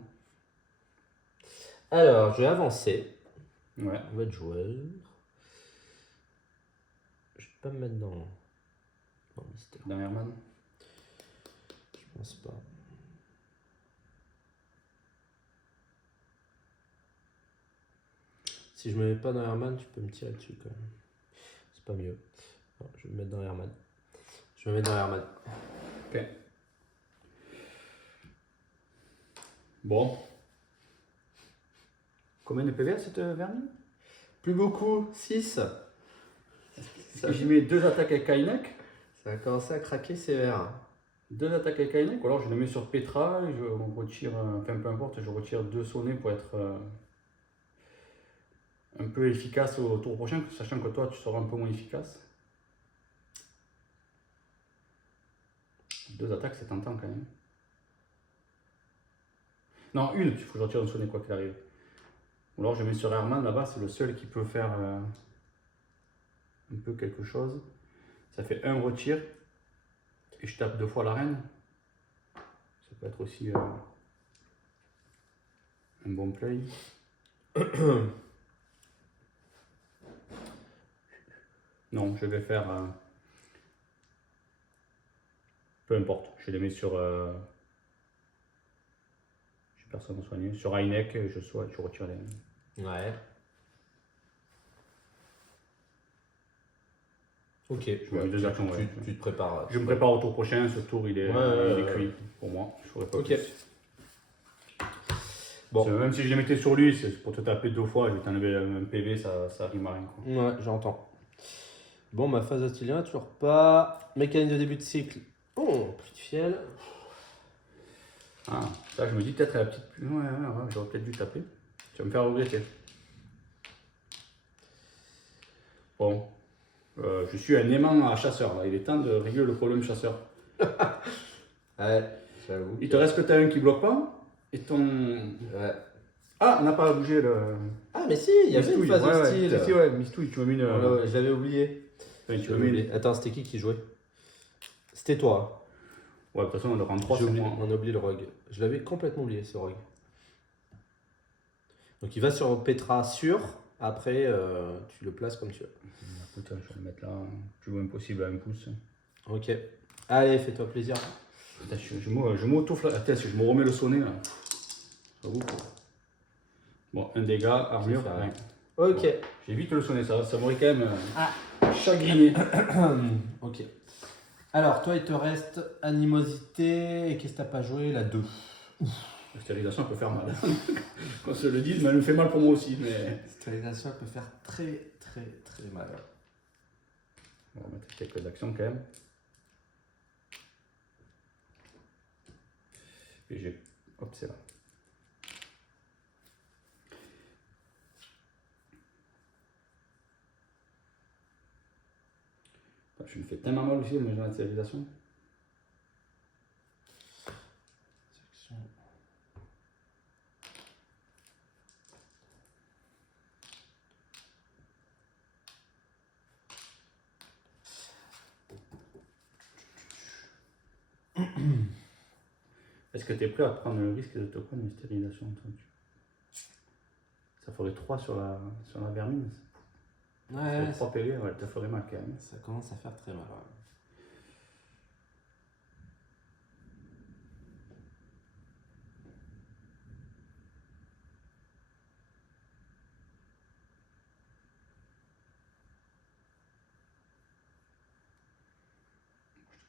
Alors, je vais avancer. Ouais. On va être joueur. Je vais pas me mettre dans le mystère. Dans Herman? Je pense pas. Si je me mets pas dans Herman, tu peux me tirer dessus quand même. C'est pas mieux. Non, je vais me mettre dans Herman. Je vais me mettre dans Herman. Ok. Bon. Combien de PV à cette vermine? Plus beaucoup, 6. J'ai mis 2 attaques avec Kainek. Ça a commencé à craquer sévère. 2 attaques avec Kainek, ou alors je le mets sur Petra, et je retire, enfin peu importe, je retire 2 sonnets pour être un peu efficace au tour prochain, sachant que toi tu seras un peu moins efficace. 2 attaques c'est tentant quand même. Non, une, il faut que je retire un sonnet quoi qu'il arrive. Ou alors je mets sur Herman là-bas, c'est le seul qui peut faire un peu quelque chose. Ça fait un retire. Et je tape 2 fois la reine. Ça peut être aussi un bon play. Non, je vais faire... peu importe, je les mets sur... j'ai personne à soigner. Sur Ainek, je retire les... Ouais. Ok, je mets 2 actions. Tu te prépares. Je me prépare au tour prochain, ce tour il est cuit pour moi. Je ferai pas plus. Bon. Même si je les mettais sur lui, c'est pour te taper 2 fois, je vais t'enlever un PV, ça rime à rien. Quoi. Ouais, j'entends. Bon, ma phase hostile, toujours pas. Mécanique de début de cycle. Oh, plus de fiel. Ah, ça je me dis peut-être la petite... Ouais, j'aurais peut-être dû taper. Tu vas me faire regretter. Bon. Je suis un aimant à chasseur. Là. Il est temps de régler le problème chasseur. Ouais, j'avoue. Il te reste que t'as un qui bloque pas. Et ton. Ouais. Ah, on n'a pas bougé le. Ah, mais si, il y avait une Mistouille. phase Ouais, hostile. ouais. Si, ouais, Mistouille, tu m'as mis une. Ouais, je l'avais oublié. Enfin, tu Je m'as l'avais mis oublié. Attends, c'était qui jouait? C'était toi. Ouais, de toute façon, on le rend 3 J'ai sur oublié- moi. On a oublié le rogue. Je l'avais complètement oublié, ce rogue. Donc il va sur Petra sûr. Après, tu le places comme tu veux. Écoute, je vais le mettre là. Plus loin possible à un pouce. Ok. Allez, fais-toi plaisir. Putain, je m'auto-flatte. Attends, si je me remets le sonnet là. J'avoue. Bon, un dégât, armure. Ça fait Rien. Ok. Bon, j'évite le sonnet, ça m'aurait quand même chagriné. Ok. Alors, toi, il te reste animosité. Et qu'est-ce que t'as pas joué? La 2. La stérilisation, elle peut faire mal. Qu'on se le dise, mais elle me fait mal pour moi aussi. Mais... Stérilisation, elle peut faire très, très, très mal. On va mettre quelques actions quand même. Et j'ai. Hop, c'est là. Je me fais tellement mal aussi, mais j'ai la stérilisation. Est-ce que tu es prêt à prendre le risque de te prendre une stérilisation? Ça ferait 3 sur la vermine. Ouais, 3 PV, ouais, ça ferait mal quand même. ça commence à faire très mal. Ouais.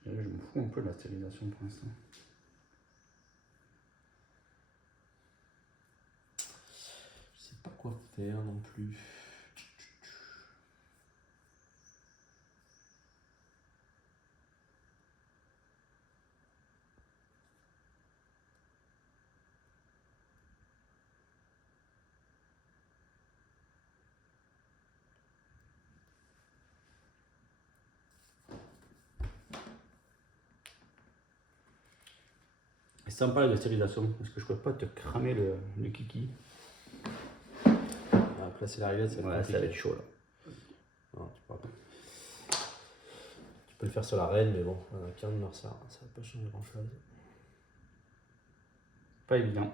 Je me fous un peu de la stérilisation pour l'instant. Je sais pas quoi faire non plus. Et sans parler de stérilisation, est-ce que je pourrais pas te cramer le kiki? Placer la rillette, Ouais, ça va être chaud là. Non, tu pourras pas. Tu peux le faire sur la reine, mais bon, qu'un de ça va pas changer grand chose. Pas évident.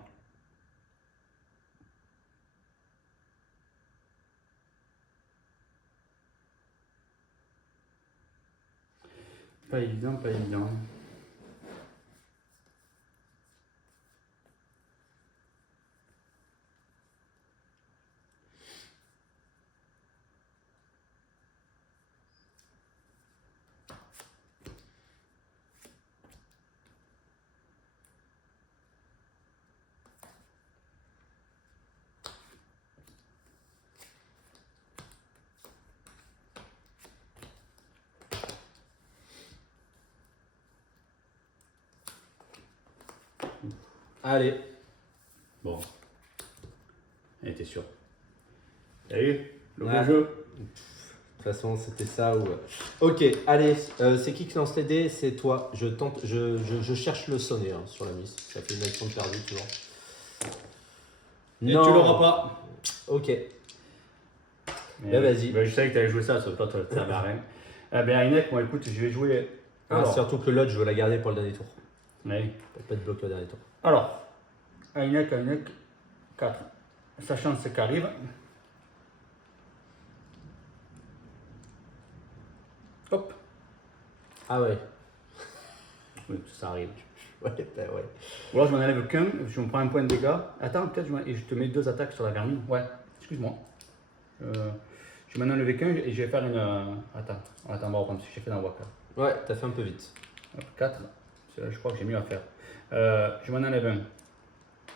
Pas évident, pas évident. Allez. Bon. Elle était sûre. T'as vu le Ouais. bon jeu? De toute façon, c'était ça ou. Ok, allez, c'est qui lance les dés? C'est toi. Je tente, je cherche le sonnet sur la mise. Ça fait une action de perdu toujours. Et tu l'auras pas. Ok. Mais, vas-y. Je savais que tu allais jouer ça, toi, tu ne servais à rien. Eh bien, Inek, moi, écoute, je vais jouer. Alors, Surtout que l'autre, je veux la garder pour le dernier tour. oui. Pour pas te bloquer au dernier tour. Alors, Inek, 4. Sachant ce qui arrive. Hop. Ah ouais. Oui, ça arrive. Ouais, ben ouais. Ou alors je m'en enlève qu'un, je me prends un point de dégâts. Attends, peut-être et je te mets 2 attaques sur la vermine. Ouais, excuse-moi. Je m'en enlève qu'un et je vais faire une. Attends, on va reprendre ce que j'ai fait dans Waka. Ouais, t'as fait un peu vite. 4, je crois que j'ai mieux à faire. Je m'en enlève un.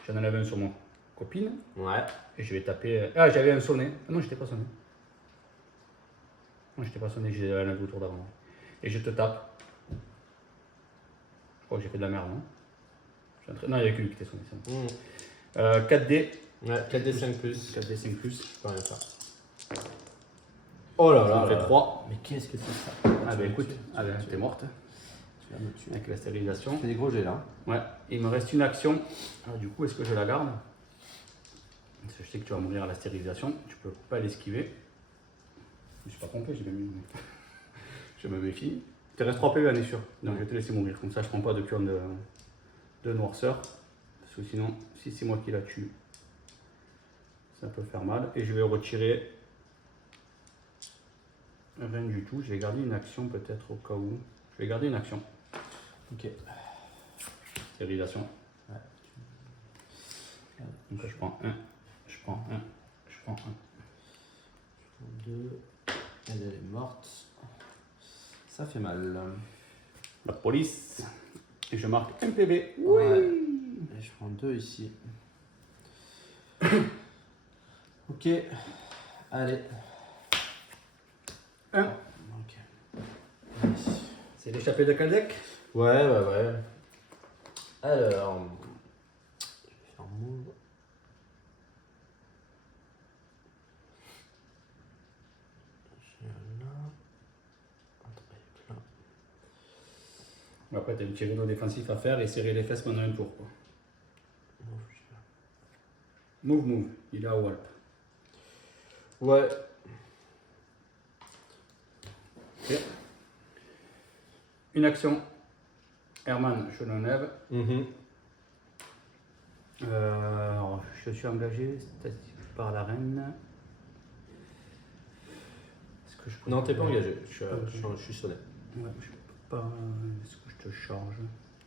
J'en enlève un sur mon copine. Ouais. Et je vais taper. Ah, j'avais un sonnet. Ah non, j'étais pas sonné. Non, j'étais pas sonné, j'ai un au tour d'avant. Et je te tape. Je crois que j'ai fait de la merde, non? Non, il n'y a que lui qui était sonné. 4D. Ouais, 4d5+. 4D5+. Je peux rien faire. Oh là Ça là me fait là. 3. Mais qu'est-ce que c'est ça? Ah bah écoute, t'es morte Tu vas me tuer. avec la stérilisation. Tu fais des gros jets là. Ouais, il me reste une action. Alors, du coup, est-ce que je la garde? Parce que je sais que tu vas mourir à la stérilisation, tu peux pas l'esquiver. Je suis pas trompé, j'ai bien mis. Je me méfie. Il te reste 3 PV, on est sûr. Donc je vais te laisser mourir. Comme ça, je prends pas de pion de noirceur. Parce que sinon, si c'est moi qui la tue, ça peut faire mal. Et je vais retirer rien du tout. Je vais garder une action peut-être au cas où. Je vais garder une action. Ok. Stérilisation. Ouais. Donc là, je prends un. Je prends un. Je prends un. 2. Elle est morte. Ça fait mal. La police. Et je marque un PV. Oui. Ouais. Et je prends 2 ici. Ok. Allez. 1. Ok. C'est l'échappée de Kaldec. Ouais. Alors. Je vais faire move. Après, tu as un petit rideau défensif à faire et serrer les fesses pendant un tour. Quoi. Move. Il est à Walp. Ouais. Okay. Une action. Herman, je l'enlève. Alors, je suis engagé par la reine. Est-ce que je peux Non, t'es pas faire- engagé. Je suis sonné. Ouais, je peux pas. Est-ce que je te charge?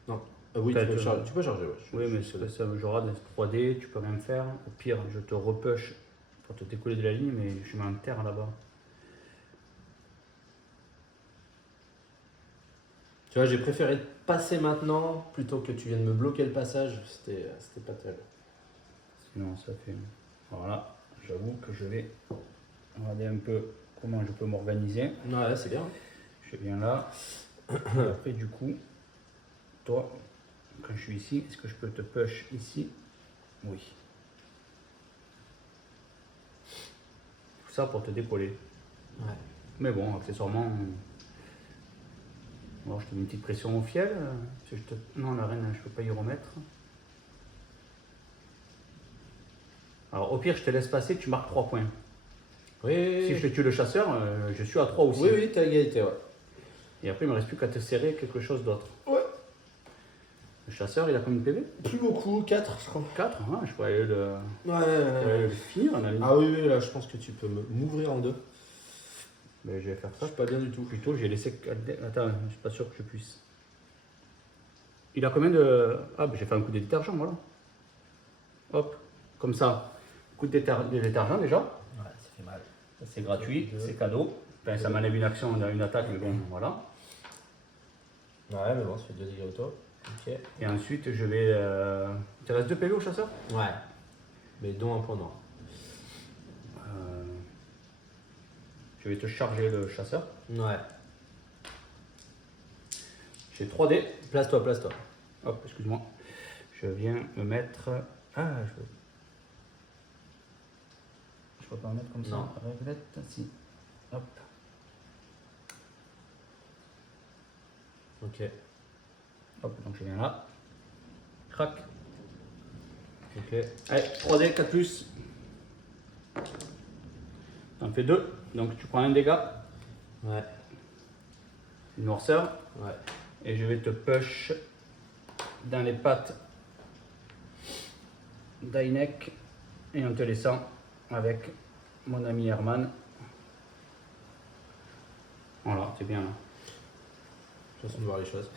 Non. Oui, Peut-être, tu peux charger. Ouais. Oui, mais ça j'aurai des 3D, tu peux rien faire. Au pire, je te repush pour te décoller de la ligne, mais je mets un terre là-bas. Tu vois, j'ai préféré passer maintenant plutôt que tu viennes me bloquer le passage. C'était pas terrible. Sinon, ça fait. Voilà, j'avoue que je vais regarder un peu comment je peux m'organiser. Ouais, c'est bien. Je viens là. Et après, du coup, toi, quand je suis ici, est-ce que je peux te push ici? Oui. Tout ça pour te décoller. Ouais. Mais bon, accessoirement. Alors, je te mets une petite pression au fiel. Non, la reine, je peux pas y remettre. Alors, au pire, je te laisse passer, tu marques 3 points. Oui. Si je te tue le chasseur, je suis à 3 aussi. Oui, t'as égalité, ouais. Et après, il ne me reste plus qu'à te serrer quelque chose d'autre. Ouais. Le chasseur, il a combien de PV? Plus beaucoup, 4, je crois. 4, hein, je pourrais le Ouais. finir, à la limite. Ah oui, là, je pense que tu peux m'ouvrir en 2. Mais je vais faire Je ça. suis pas bien du tout. Plutôt, j'ai laissé. Attends, je suis pas sûr que je puisse. Il a combien de. Ah, ben j'ai fait un coup de détergent, voilà. Hop, comme ça. Coup de détergent déjà. Ouais, ça fait mal. C'est gratuit, c'est cadeau. Enfin, ça m'enlève une action, une attaque, mais bon, voilà. Ouais, mais bon, ça fait 2 dégâts auto. Ok. Et ensuite, je vais. Il te reste 2 PV au chasseur? Ouais. Mais dont un point noir. Je vais te charger le chasseur. Ouais. J'ai 3D. Place-toi. Hop, excuse-moi. Je viens me mettre. Ah, je peux pas me mettre comme ça. Non. Réglette, si. Hop. Ok. Hop, donc je viens là. Crac. Ok. Allez, 3D, 4 plus. T'en fais 2. Donc tu prends un dégât. Ouais. Une noirceur. Ouais. Et je vais te push dans les pattes d'Ainek et en te laissant avec mon ami Herman. Voilà, c'est bien là. Façon de voir les choses.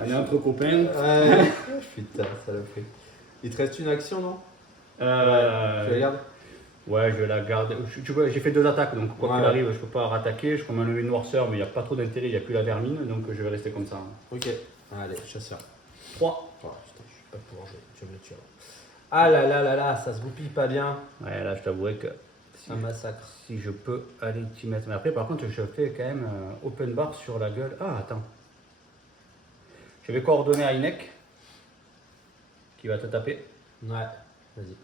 Allez, entre copains. Ouais. Putain, ça l'a fait. Il te reste une action, non? Tu la gardes? Ouais, je la garde. Tu vois, j'ai fait 2 attaques, donc quoi qu'il Ouais. arrive, je peux pas rattaquer. Je peux m'enlever une noirceur, mais il n'y a pas trop d'intérêt, il n'y a plus la vermine, donc je vais rester comme ça. Ok. Allez, chasseur. 3. Oh putain, je suis pas pour jouer. Tu vas me tuer. Ah là, ça se goupille pas bien. Ouais, là, je t'avouerai que Un massacre. si je peux aller t'y mettre. Mais après, par contre, je fais quand même open bar sur la gueule. Ah, attends. Je vais coordonner à Inek qui va te taper. Ouais, vas-y.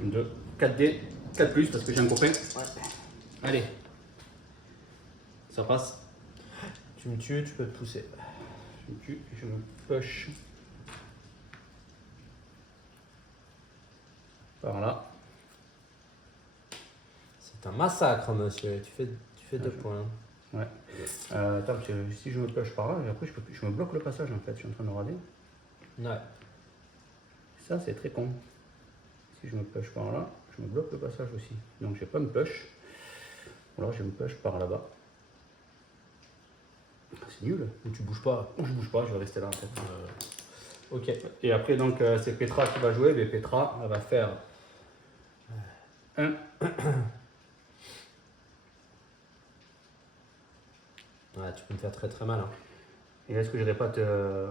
2, 4D. 4 plus parce que j'ai un copain. Ouais. Allez. Ça passe. Tu me tues, tu peux te pousser. Je me tue, je me push. Par là. C'est un massacre, monsieur. Tu fais 2 je- points. Ouais. Attends, parce que si je me push par là, après je me bloque le passage en fait. Je suis en train de rader. Ouais. Ça, c'est très con. Si je me push par là, je me bloque le passage aussi. Donc je vais pas me push. Ou alors je me push par là-bas. C'est nul. Ou tu bouges pas. Je bouge pas, je vais rester là en fait. Ok. Et après, donc, c'est Petra qui va jouer. Mais Petra, elle va faire 1. Ouais, tu peux me faire très très mal. Hein. Et est-ce que je n'irais pas te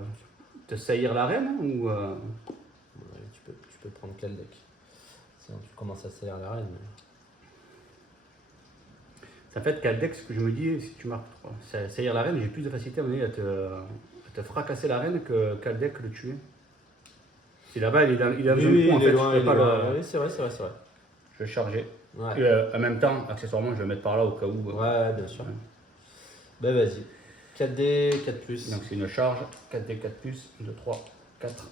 saillir la reine ou Ouais, tu peux prendre quel deck? Sinon tu commences à salir la reine. Mais... Ça fait quel deck, ce que je me dis, si tu marques 3. Saillir la reine, j'ai plus de facilité à mener à te fracasser la reine que Kaldec le tuer. Si là-bas, il a besoin de coups, en fait, loin, je peux pas Oui, c'est vrai. Je vais charger. Ouais. Et, en même temps, accessoirement, je vais le mettre par là au cas où. Ouais, bien sûr. Ouais. Ben vas-y. 4D, 4 plus. Donc c'est une charge. 4D, 4 plus, 2, 3, 4.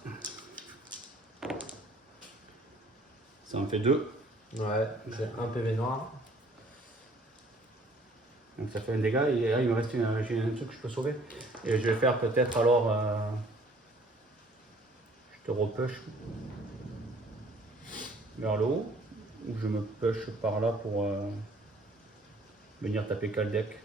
Ça en fait 2. Ouais, j'ai un PV noir. Donc ça fait un dégât et là il me reste j'ai un truc que je peux sauver. Et je vais faire peut-être alors je te repush vers le haut ou je me push par là pour venir taper Kaldec.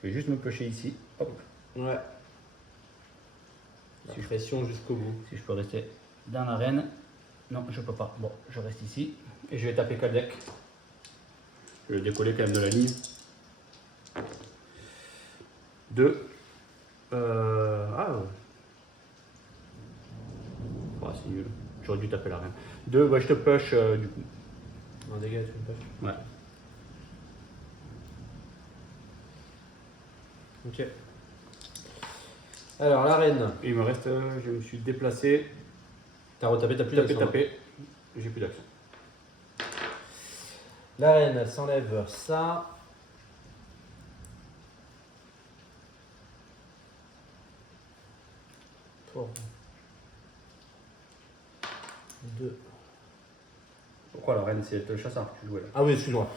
Je vais juste me pusher ici. Hop. Ouais. Si pression jusqu'au bout. Si je peux rester dans l'arène. Non, je peux pas. Bon, je reste ici et je vais taper Kaldec. Je vais le décoller quand même de la ligne. 2. C'est nul. J'aurais dû taper l'arène. 2, bah, je te push du coup. Un dégât, tu me push. Ouais. Ok. Alors, la reine. Il me reste, je me suis déplacé. T'as retapé, t'as plus d'action. Tapé. J'ai plus d'action. La reine, elle s'enlève ça. Pour 2. Pourquoi la reine, c'est le chasseur que tu jouais là? Ah oui, excuse-moi.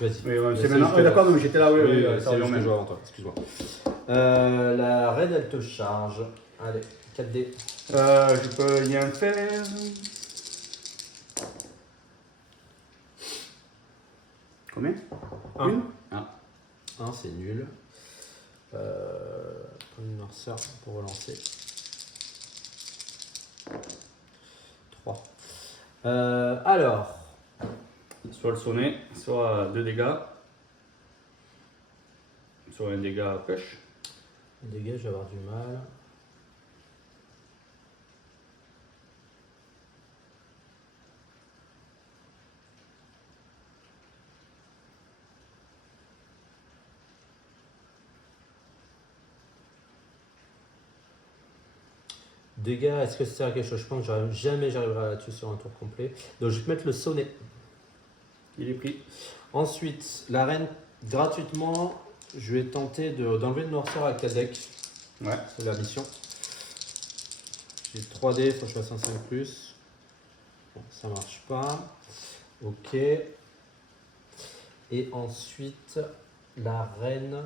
Vas-y. Oui, c'est Vas-y, maintenant. je te D'accord, passe. mais j'étais là, oui, ça c'est je même. joue avant toi, excuse-moi. La reine, elle te charge. Allez, 4D. Je peux rien faire. Combien? Un. Une. Ah. 1, c'est nul. Une noirceur pour relancer. 3. Alors. Soit le sonnet, soit 2 dégâts. Soit un dégât push. Dégâts, je vais avoir du mal. Dégâts, est-ce que ça sert à quelque chose? Je pense que jamais j'arriverai là-dessus sur un tour complet. Donc je vais te mettre le sonnet. Il est pris. Ensuite, la reine, gratuitement, je vais tenter d'enlever le noirceur à Kaldec. Ouais. C'est la mission. J'ai 3D, il faut que je fasse un 5+. Bon, ça marche pas. Ok. Et ensuite, la reine,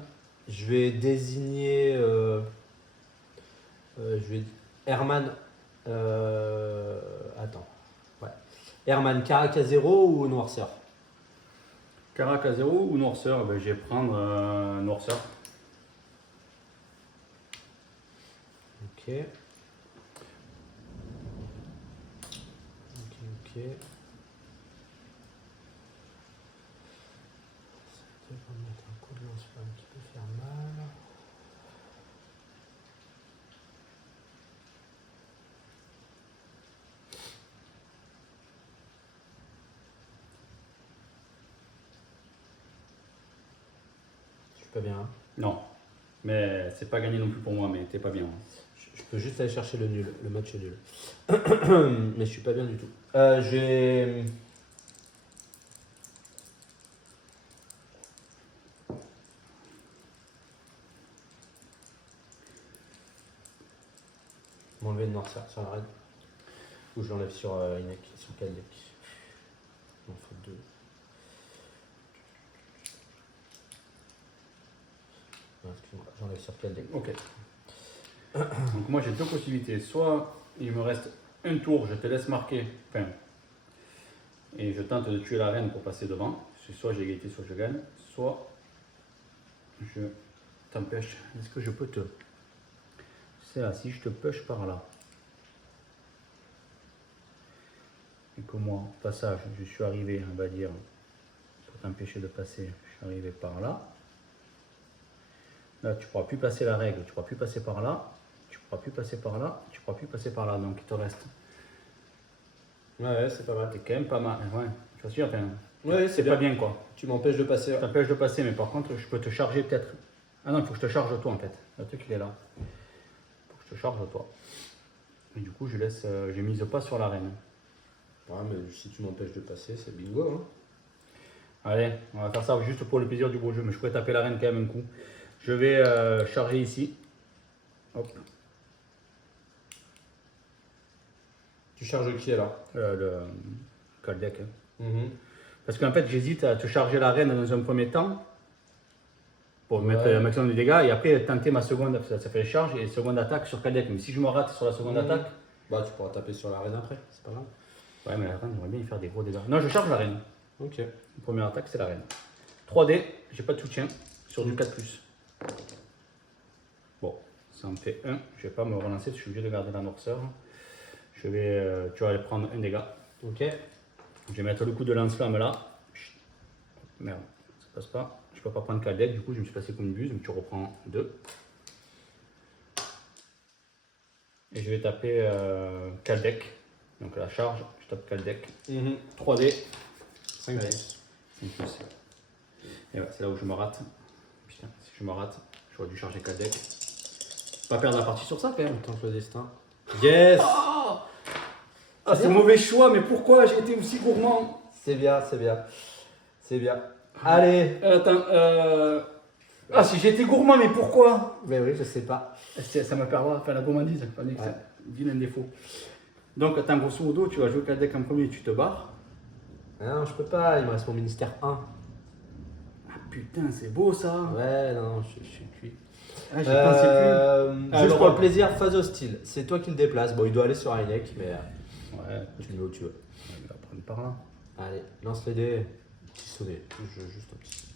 je vais désigner... je vais... Herman... attends. Ouais. Herman Caraca 0 ou noirceur? Caraca 0 ou noirceur? Ben, je vais prendre noirceur. Ok. Ok. Ça va mettre un coup de lance-flamme qui peut faire mal. Je suis pas bien. Non. Mais c'est pas gagné non plus pour moi, mais t'es pas bien. Je peux juste aller chercher le nul, le match nul. Mais je suis pas bien du tout. J'ai. M'enlever une noirceur sur la raid. Ou je l'enlève sur Inek, sur quel deck. Il en faut deux. Non, excuse-moi, j'enlève sur quel deck. Ok. Donc moi j'ai deux possibilités. Soit il me reste un tour, je te laisse marquer, enfin, et je tente de tuer la reine pour passer devant. Soit j'ai égalité, soit je gagne. Soit je t'empêche. Est-ce que je peux te... C'est là, si je te push par là. Et que moi, au passage, je suis arrivé, on va dire, pour t'empêcher de passer, je suis arrivé par là. Là, tu ne pourras plus passer la règle, tu ne pourras plus passer par là, tu ne pourras plus passer par là, tu ne pourras plus passer par là. Donc, il te reste. Ouais, c'est pas mal. T'es quand même pas mal. Ouais, je suis sûr, Ouais, c'est pas bien quoi. Tu m'empêches de passer. Ça t'empêche de passer, mais par contre, je peux te charger peut-être. Ah non, il faut que je te charge toi en fait. Le truc, il est là. Il faut que je te charge toi. Et du coup, je laisse. J'ai mise pas sur la reine. Ouais, mais si tu m'empêches de passer, c'est bingo. Hein. Allez, on va faire ça juste pour le plaisir du beau jeu, mais je pourrais taper la reine quand même un coup. Je vais charger ici. Hop. Tu charges qui alors? Le Kaldek. Parce qu'en fait, j'hésite à te charger la reine dans un premier temps pour mettre un maximum de dégâts et après tenter ma seconde, ça fait charge et seconde attaque sur Kaldek. Mais si je me rate sur la seconde attaque. Bah, tu pourras taper sur la reine après, c'est pas grave. Ouais, mais la reine, j'aimerais bien y faire des gros dégâts. Non, je charge la reine. Ok. La première attaque, c'est la reine. 3D, j'ai pas de soutien sur du 4+. Bon, ça en fait 1. Je vais pas me relancer, je suis obligé de garder la noirceur. Je vais, tu vas aller prendre un dégât. Ok. Je vais mettre le coup de lance-flamme là. Chut. Merde, ça passe pas. Je peux pas prendre Kaldek, du coup je me suis passé comme une buse, mais tu reprends 2. Et je vais taper Kaldek. Donc la charge, je tape Kaldek. 3D. 5 plus. 5 plus. Et ouais, c'est là où je me rate. Putain, si je me rate, j'aurais dû charger Kaldek. Pas perdre la partie sur ça quand même. Tente le destin. Yes. Ah, c'est mauvais choix, mais pourquoi j'ai été aussi gourmand? C'est bien, c'est bien. C'est bien. Allez. Attends, ah, si j'ai été gourmand, mais pourquoi? Mais oui, je sais pas. Ça me perdra, enfin la gourmandise, ça me c'est vilain défaut. Donc, attends, grosso modo, tu vas jouer Kaldek en premier, tu te barres. Ah non, je peux pas, il me reste mon ministère 1. Ah putain, c'est beau ça. Ouais, non, je suis cuit. Ah, j'y pensais plus. Juste pour le plaisir, phase hostile. C'est toi qui le déplace. Bon, il doit aller sur Inek, mais Ouais, tu le mets où tu veux. il va prendre par là. Allez, lance les dés. Petit sonnet, juste un petit.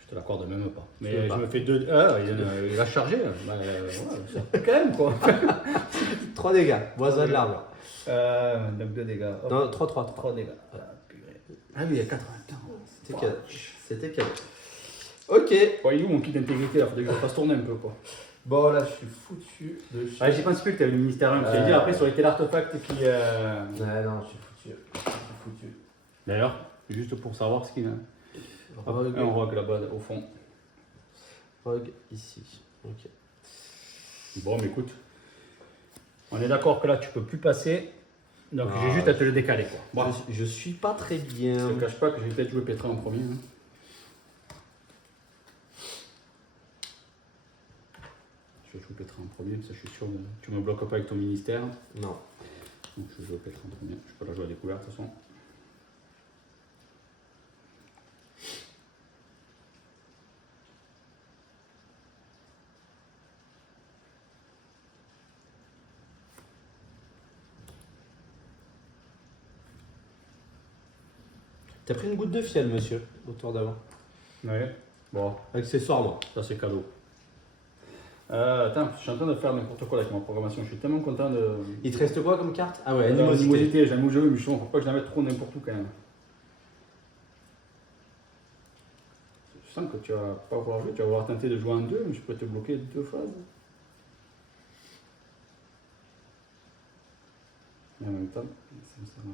Je te l'accorde même pas. Tu Mais veux je pas. me fais 2. Ah, il va charger. Bah, ouais, ça fait quand même quoi. 3 dégâts, voisin de l'arbre. Donc 2 dégâts. Hop. Non, 3. 3 dégâts. Ah, purée. Ah oui, il y a 4. Attends. C'était cadeau. C'était cadeau. Ok. Bon, il est où mon kit d'intégrité là? Faudrait que je le fasse tourner un peu quoi. Bon, là, je suis foutu de chez. Ouais, j'ai pensé plus que tu avais le ministère 1. Je t'ai dit après, ça aurait été l'artefact qui. Ouais, non, je suis foutu. Je suis foutu. D'ailleurs, juste pour savoir ce qu'il a. Rogue. Un rogue là-bas au fond. Rogue ici. Ok. Bon, mais écoute, on est d'accord que là tu peux plus passer, donc Ah, j'ai juste à te le décaler quoi. Bon, Je suis pas très bien. je te cache pas que j'ai peut-être joué Petra en premier. Hein. Je vais jouer Petra en premier, ça je suis sûr. Tu me bloques pas avec ton ministère. Non. Donc je vais jouer Petra en premier. Je peux la jouer à découvert de toute façon. T'as pris une goutte de fiel, monsieur, au tour d'avant. Ouais. Bon, Accessoire, moi. ça c'est cadeau. Attends, je suis en train de faire n'importe quoi avec ma programmation. Je suis tellement content de. Il te reste quoi comme carte? Ah ouais, Animosité. animosité. J'aime où je veux, mais je faut pas que je la mette trop n'importe où quand même. Je sens que tu vas pas vouloir jouer, tu vas vouloir tenter de jouer en 2, mais je peux te bloquer 2 phases. Et en même temps, ça va.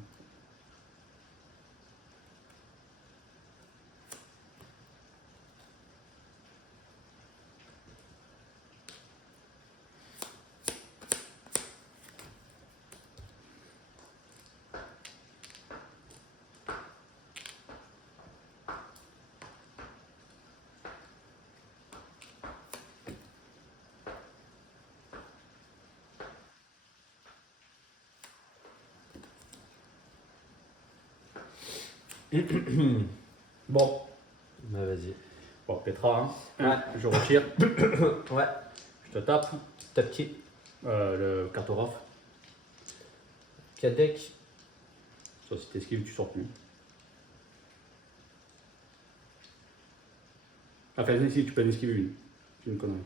Bon, Bah, vas-y. bon Petra, hein. Ouais. Je retire, Ouais. je te tape. Tape qui? Le cartographe. Cadec. Soit si t'esquives, tu sors plus. Enfin, si, tu peux en esquiver une. C'est une connerie.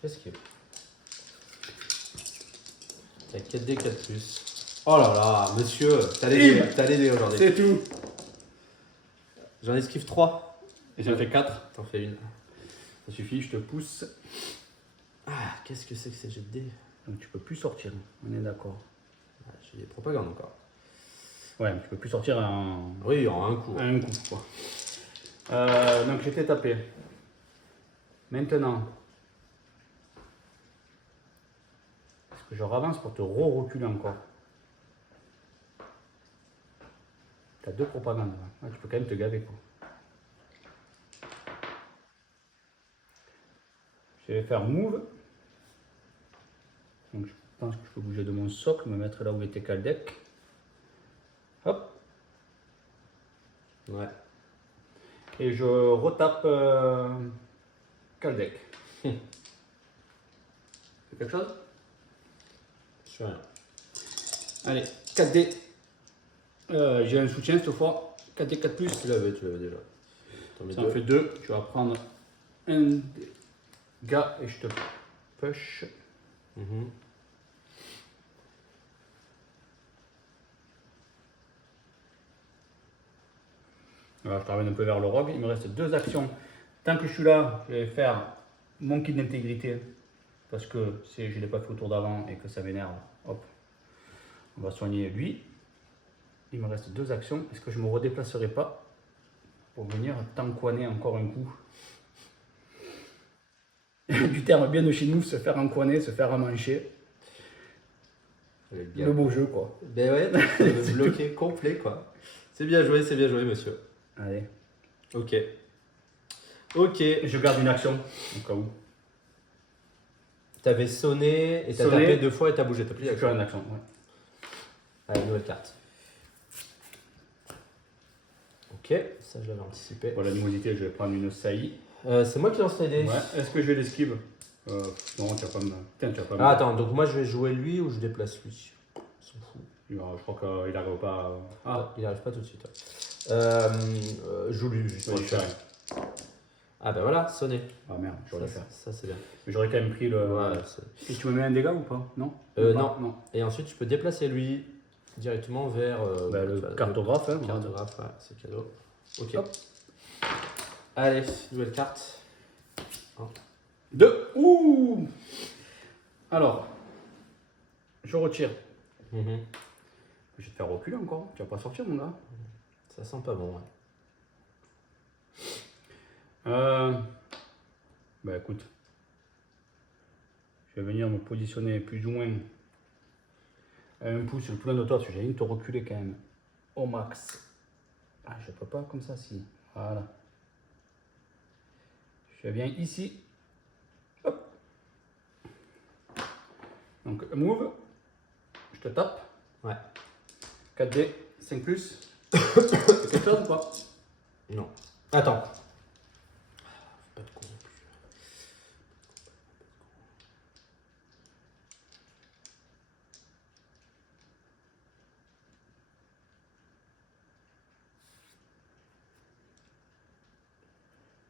Qu'est-ce qu'il y a? T'as 4D, 4 plus. Oh là là, monsieur, t'as l'aider aujourd'hui. C'est tout. J'en esquive 3. Et j'en fais 4. T'en fais une. Ça suffit, je te pousse. Ah, qu'est-ce que c'est que ces jets de dés? Donc tu peux plus sortir. On est d'accord. Ah, j'ai des propagandes encore. Ouais, mais tu peux plus sortir Oui, en un coup. un coup. Quoi. Donc j'étais tapé. Maintenant, est-ce que je ravance pour te reculer encore? T'as 2 propagandes. Là. Ouais, tu peux quand même te gaver quoi. Je vais faire move. Donc je pense que je peux bouger de mon socle, me mettre là où était Kaldec. Hop. Ouais. Et je retape Kaldec. C'est quelque chose? Je fais rien. Allez, 4D. J'ai un soutien cette fois. 4D 4 plus. Tu l'avais déjà. T'en mets Ça en deux. fait 2. Tu vas prendre un gars et je te push. Mhm. Voilà, je te ramène un peu vers le rogue. Il me reste 2 actions. Tant que je suis là, je vais faire mon kit d'intégrité. Parce que si je ne l'ai pas fait au tour d'avant et que ça m'énerve, hop, on va soigner lui. Il me reste 2 actions. Est-ce que je ne me redéplacerai pas pour venir t'encoiner encore un coup? Du terme bien de chez nous, se faire encoiner, se faire amancher. Le beau jeu quoi. Ben ouais, le bloqué complet quoi. C'est bien joué, monsieur. Allez. Ok. Ok. Je garde une action au cas où. T'avais sonné et t'as Sonné. tapé 2 fois et t'as bougé. T'as plus J'ai d'action. une action. Ouais. Allez, nouvelle carte. Ok, ça je l'avais anticipé. Pour l'animosité, je vais prendre une saillie. C'est moi qui lance les dés. Ouais. Est-ce que je l'esquive? Non, tu vas pas me. Tiens, tu vas pas me. Ah, attends, donc moi je vais jouer lui ou je déplace lui? On s'en fout. Je crois qu'il n'arrive pas. Ah, il arrive pas tout de suite. Ouais. Joue lui, juste Ouais, pour le faire. Ah ben voilà, sonné. Ah merde, j'aurais dû Ça, faire. ça c'est bien. Mais j'aurais quand même pris le. Ouais, Et tu me mets un dégât ou pas? Non. non. Et ensuite tu peux déplacer lui directement vers le cartographe. le cartographe, ouais, c'est cadeau. Ok. Hop. Allez, nouvelle carte. 2. Ouh. Alors, je retire. Mhm. Je vais te faire reculer encore. Tu vas pas sortir, mon gars. Ça sent pas bon, ouais. Bah écoute, je vais venir me positionner plus ou moins à un pouce le plus loin de toi, parce que j'ai envie de te reculer quand même au max. Ah, je peux pas comme ça, si. Voilà. Je viens ici. Hop. Donc, move. Je te tape. Ouais. 4D, 5 plus. C'est quelque chose ou pas? Non. Attends. Pas de con non plus.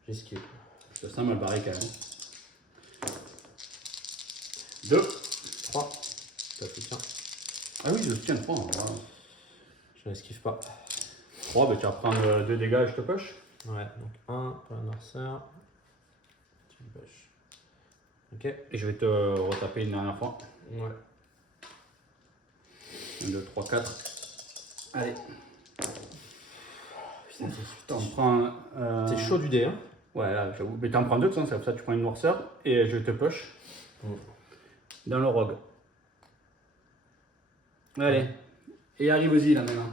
J'esquive. Je te sens mal barré quand même. 2. 3. Ça soutient. Ah oui, je tiens 3. Voilà. Je n'esquive pas. 3, bah, tu vas prendre 2 dégâts et je te push. Ouais, donc 1 pour la noirceur. Tu me push. Ok. Et je vais te retaper une dernière fois. Ouais. 1, 2, 3, 4. Allez. Putain, T'en prends. c'est chaud du dé, hein. Ouais, là, j'avoue. Mais t'en prends 2 de toute façon, c'est pour ça que tu prends une noirceur et je te push dans le rogue. Allez. Et arrive-y là maintenant.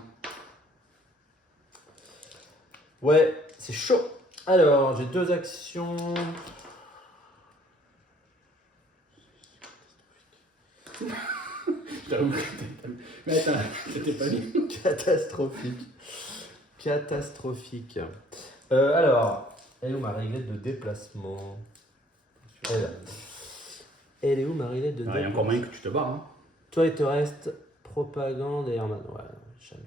Ouais, c'est chaud. Alors, j'ai 2 actions. Mais attends, c'était pas lui. Catastrophique. Alors, elle est où ma réglette de déplacement? Elle est où ma réglette de Il y a déplacement? encore moyen que tu te barres. Hein. Toi, il te reste propagande et Herman. Ouais, jamais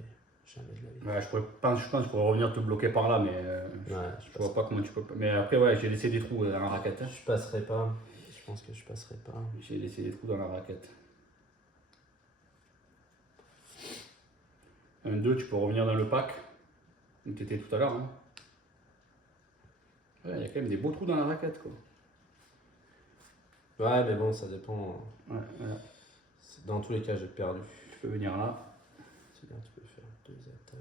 de la vie. Ouais, je pense que je pourrais revenir te bloquer par là, mais je vois pas comment tu peux. Mais après, ouais, j'ai laissé des trous dans la raquette. Je passerai pas. Je pense que je passerai pas. J'ai laissé des trous dans la raquette. 1-2, tu peux revenir dans le pack où tu étais tout à l'heure. Hein. Ouais, il y a quand même des beaux trous dans la raquette, quoi. Ouais, mais bon, ça dépend. Ouais. Dans tous les cas, j'ai perdu. Tu peux venir là. C'est bien, tu peux faire 2 attaques.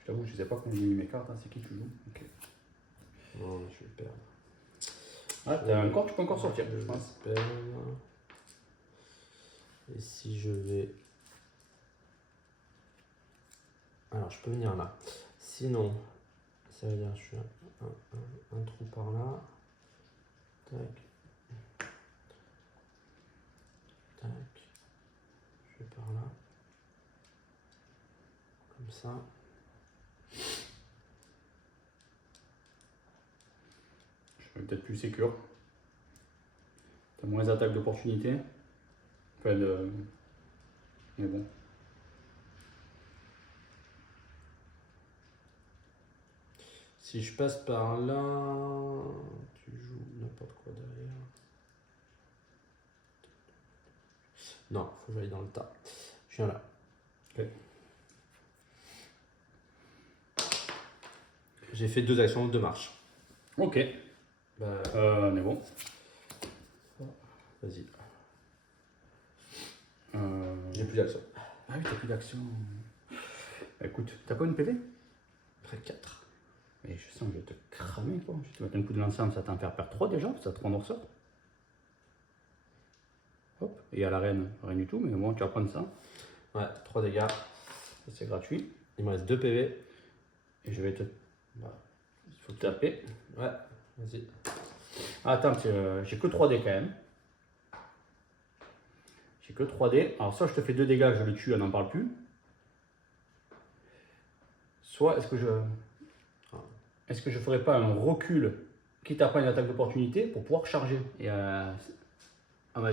Je t'avoue, je sais pas comment j'ai mis mes cartes. Hein. C'est qui tu joues? Ok. Non, je vais perdre. Ah, tu peux encore sortir, je pense. Perdre. Et si je vais. Alors, je peux venir là. Sinon, ça veut dire que je suis un trou par là. Tac. Tac. Je vais par là. Comme ça. Je vais peut-être plus sécure. T'as moins d'attaques d'opportunité. Enfin de. Mais bon. Si je passe par là, tu joues n'importe quoi derrière. Non, faut que j'aille dans le tas. Je viens là. Ok. J'ai fait 2 actions, 2 marches. Ok. Bah, On est bon. vas-y. J'ai plus d'actions. Ah oui, t'as plus d'action. Bah, écoute, t'as pas une PV? Après 4. Mais je sens que je vais te cramer, quoi. Je vais te mettre un coup de l'ensemble, ça t'en faire perdre 3 déjà, ça te rend ressort. Hop, et à la reine, rien du tout, mais bon, tu vas prendre ça. Ouais, 3 dégâts. C'est gratuit. Il me reste 2 PV. Et je vais te Bah, il faut taper. ouais, vas-y. Ah, attends, j'ai que 3 dés quand même. J'ai que 3 dés. Alors, soit je te fais 2 dégâts, je le tue, on n'en parle plus. Soit est-ce que je ferais pas un recul, quitte à prendre une attaque d'opportunité, pour pouvoir charger. Et bah,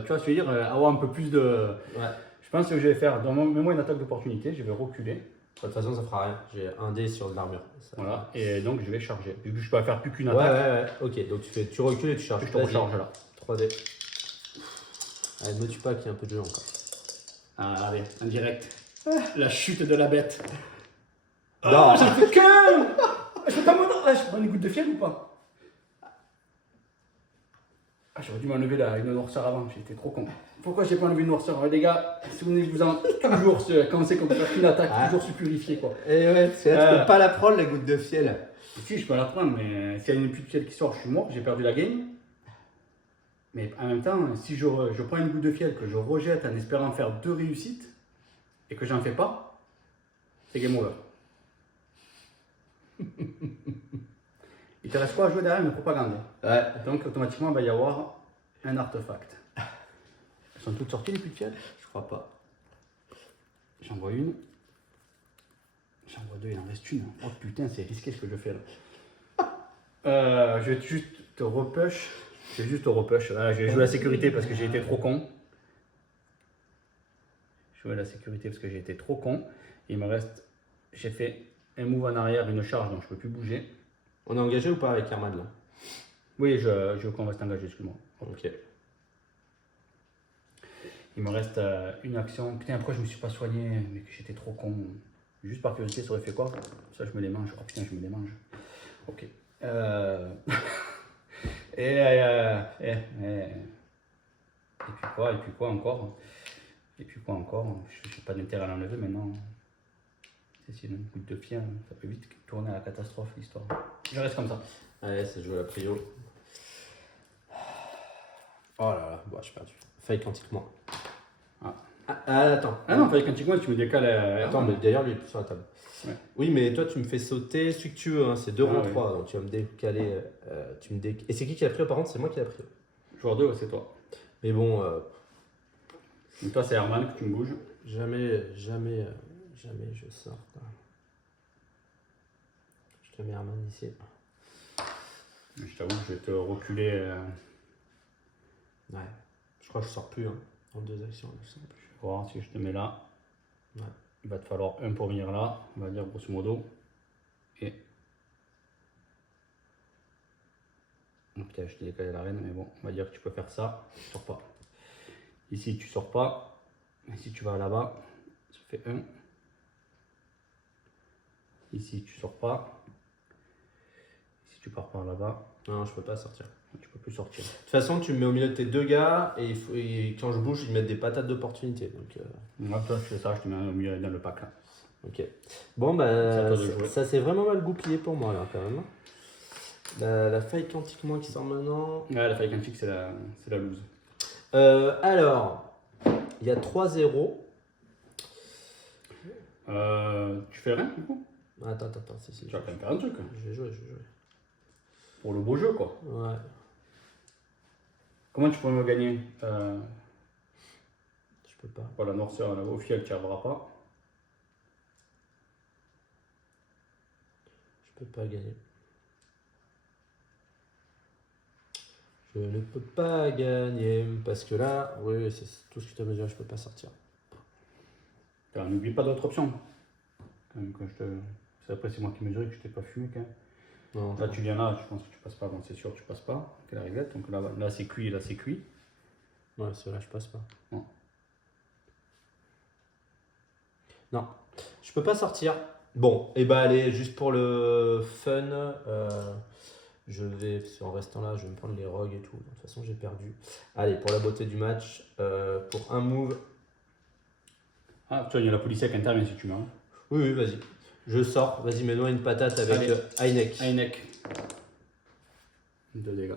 tu vois, je veux dire, avoir un peu plus de. Ouais. Je pense que je vais faire, mets-moi une attaque d'opportunité, je vais reculer. De toute façon, ça fera rien. J'ai un dé sur de l'armure. Voilà, et donc je vais charger. Vu que je peux faire plus qu'une Ouais, attaque. ouais. Ok, donc tu recules et tu charges. Je te recharge là. 3 dés. Allez, ne me tue pas qu'il y a un peu de jeu encore. Ah, allez, en direct. La chute de la bête. Non. J'en fais qu'un. Je peux pas je prends une goutte de fiel ou pas? Ah, j'aurais dû m'enlever une noirceur avant, j'étais trop con. Pourquoi j'ai pas enlevé une noirceur? Les gars, souvenez-vous-en, toujours, quand c'est qu'on peut faire une attaque, toujours se purifier quoi. Et ouais, c'est là, tu peux pas la prendre la goutte de fiel. Si, je peux la prendre, mais s'il y a une pute de fiel qui sort, je suis mort, j'ai perdu la game. Mais en même temps, si je prends une goutte de fiel que je rejette en espérant faire 2 réussites et que j'en fais pas, c'est game over. Il te reste quoi à jouer derrière une propagande? Ouais. Donc automatiquement, il va y avoir un artefact. Elles sont toutes sorties les putes de fiel? Je crois pas. J'en vois une. J'en vois 2, il en reste une. Oh putain, c'est risqué ce que je fais là. Je vais juste te repush. Voilà, je vais jouer la sécurité parce que j'ai été trop con. Jouer la sécurité parce que j'ai été trop con. Il me reste. J'ai fait un move en arrière, une charge, donc je peux plus bouger. On est engagé ou pas avec Herman là? Oui, je veux qu'on reste engagé, excuse-moi. Ok. Il me reste une action. Putain, pourquoi je me suis pas soigné? Mais que j'étais trop con. Juste par curiosité, ça aurait fait quoi? Ça, je me les mange. Oh putain, je me les mange. Ok. Et puis quoi? Et puis quoi encore? Et puis quoi encore? Je n'ai pas d'intérêt à l'enlever maintenant. C'est une goutte de fiel, ça peut vite tourner à la catastrophe l'histoire. Je reste comme ça. Allez, c'est joué la prio. Oh là là, bon, je suis perdu. Faille quantiquement. Ah, Attends. Ah non, fallait quand tu commences, tu me décales. Attends, mais d'ailleurs, lui, il est plus sur la table. Ouais. Oui, mais toi, tu me fais sauter celui que tu veux, hein, c'est 2 ronds ouais. 3, donc tu vas me décaler. Et c'est qui l'a pris? Par contre, c'est moi qui l'a pris. Joueur 2, c'est toi. Mais bon, Donc toi, c'est Herman que tu me bouges. jamais je sors, quoi. Je te mets Herman ici. Je t'avoue que je vais te reculer. Ouais. Je crois que je sors plus, hein. En 2 actions, je sors plus. Je vais voir si je te mets là. Ouais. Il va te falloir un pour venir là, on va dire grosso modo. Et. Oh, putain, je t'ai décalé la reine, mais bon, on va dire que tu peux faire ça. Tu sors pas. Ici, tu sors pas. Ici, tu vas là-bas. Ça fait 1. Ici, tu sors pas. Ici, tu pars par là-bas. Non, je peux pas sortir. Tu peux plus sortir. De toute façon, tu me mets au milieu de tes 2 gars et quand je bouge, ils mettent des patates d'opportunité. Donc, Moi, toi, je fais ça, je te mets au milieu dans le pack là. ok. Bon, C'est à bah, toi de jouer. ça s'est vraiment mal goupillé pour moi, là, quand même. La faille quantique, moi, qui sort maintenant. Ouais, la faille quantique, c'est la loose. Alors, il y a 3-0. Tu fais rien du coup? Attends, si. Tu vas quand même faire un truc. Je vais jouer. Pour le beau jeu, quoi. Ouais. Comment tu pourrais me gagner Je peux pas. Voilà, noirceur, là, au fiel, tu n'y arriveras pas. Je peux pas gagner. Je ne peux pas gagner. Parce que là, oui, c'est tout ce que tu as besoin, je peux pas sortir. N'oublie pas d'autres options. Quand même, après, c'est moi qui mesure que je t'ai pas fumé quand même. Non, Là, tu viens là, je pense que tu passes pas. Bon, c'est sûr, tu passes pas. Ok, la réglette. Donc là c'est cuit, là, c'est cuit. Ouais, ceux-là, je passe pas. Non. Non, je peux pas sortir. Bon, et bah allez, juste pour le fun, je vais, en restant là, je vais me prendre les rogues et tout. De toute façon, j'ai perdu. Allez, pour la beauté du match, pour un move. Ah, tu vois, il y a la police qui intervient si tu meurs. Oui, vas-y. Je sors. Vas-y, mets-moi une patate avec Heineck. Heineck. 2 dégâts.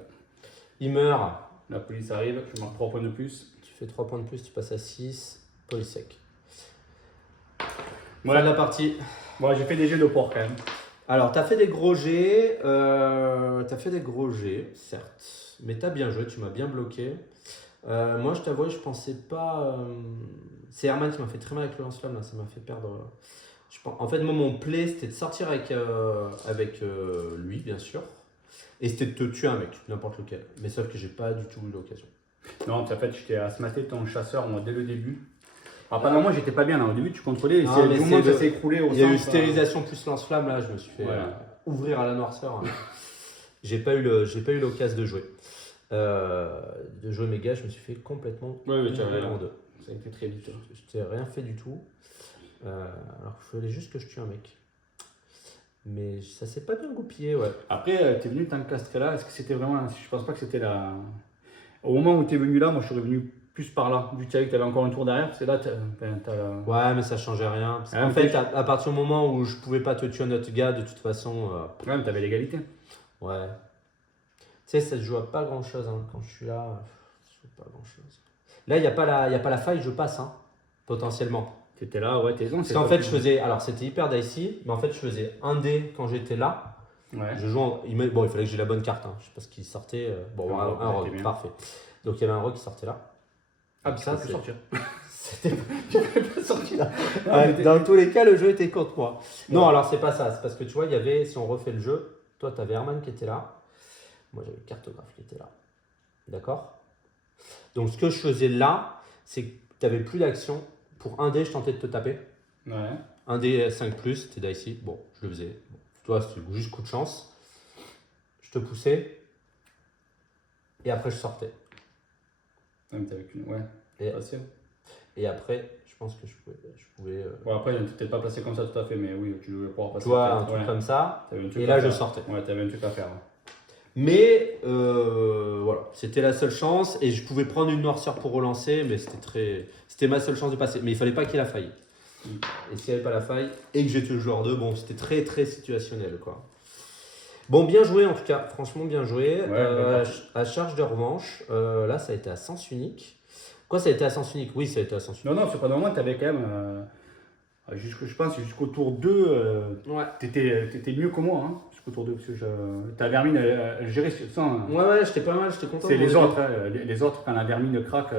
Il meurt. La police arrive, je marque 3 points de plus. Tu fais 3 points de plus, tu passes à 6. Police sec. Ouais. Fin de la partie. Bon, j'ai fait des jets de porc quand même. Alors, t'as fait des gros jets, certes, mais t'as bien joué, tu m'as bien bloqué. Moi, je t'avoue, je pensais pas. C'est Herman qui m'a fait très mal avec le lance-flamme, là, ça m'a fait perdre. En fait, moi, mon play, c'était de sortir avec lui, bien sûr, et c'était de te tuer un mec, n'importe lequel. Mais sauf que j'ai pas du tout eu l'occasion. Non, en fait, j'étais asthmaté ton chasseur moi, dès le début. Alors, moi, j'étais pas bien là. Au début, tu contrôlais, et Non, c'est mais du moment c'est que ça s'est écroulé au Il y a eu centre, stérilisation plus lance-flamme, là, je me suis fait Ouais. ouvrir à la noirceur. Hein. J'ai pas eu l'occasion de jouer. Mes gars, je me suis fait complètement Ouais, tu avais ouvrir en deux. Ça a été très vite. Je t'ai rien fait du tout. Alors qu'il fallait juste que je tue un mec. Mais ça s'est pas bien goupillé, ouais. Après, tu es venu t'encastrer là. Est-ce que c'était vraiment. Je pense pas que c'était la. Au moment où tu es venu là, moi je serais venu plus par là. Vu que tu savais que tu avais encore un tour derrière, c'est là t'as la. Ouais, mais ça changeait rien. Parce Ah, en mais fait, à partir du moment où je pouvais pas te tuer un autre gars, de toute façon. Ouais, mais t'avais l'égalité. Ouais. Tu sais, ça se joue à pas grand chose. Hein. Quand je suis là, ça se joue pas grand chose. Là, il n'y a pas la faille, je passe, hein, potentiellement. T'étais là, ouais, t'es bon. Parce qu'en fait, je faisais. Alors, c'était hyper dicey, mais en fait, je faisais un dé quand j'étais là. Ouais. Je joue Bon, il fallait que j'ai la bonne carte. Hein. Je sais pas ce qui sortait. Bon, un rogue, parfait. Donc, il y avait un rogue qui sortait là. Ah, ça, tu peux sortir. Tu peux pas sortir là. Ouais, dans tous les cas, le jeu était contre moi. Ouais. Non, alors, c'est pas ça. C'est parce que tu vois, il y avait, si on refait le jeu, toi, tu avais Herman qui était là. Moi, j'avais Cartographe qui était là. D'accord? Donc, ce que je faisais là, c'est que tu n'avais plus d'action. Pour un dé, je tentais de te taper. Ouais. Un dé 5+, c'était dicey. Bon, je le faisais. Bon, toi, c'était juste coup de chance. Je te poussais. Et après, je sortais. Ouais, mais t'avais qu'une. Ouais. Et après, je pense que je pouvais Bon, après, tu t'es pas placé comme ça tout à fait, mais oui, tu devais pouvoir passer. tu vois, un truc comme ça. Et là, je sortais. Ouais, t'avais un truc à faire. Mais voilà, c'était la seule chance. Et je pouvais prendre une noirceur pour relancer, mais c'était ma seule chance de passer. Mais il fallait pas qu'il y ait la faille. Et s'il n'y avait pas la faille, et que j'étais le joueur 2, bon, c'était très très situationnel, quoi. Bon, bien joué en tout cas, franchement bien joué. Ouais, à charge de revanche, là ça a été à sens unique. Quoi, ça a été à sens unique? Oui, ça a été à sens unique. Non, sur un moment, tu avais quand même, je pense, jusqu'au tour 2, Ouais. tu étais mieux que moi, hein, jusqu'au tour 2, parce que ta vermine, elle gérait sans. Ouais, j'étais pas mal, j'étais content. C'est de mon les début. autres, hein, les autres, quand la vermine craque,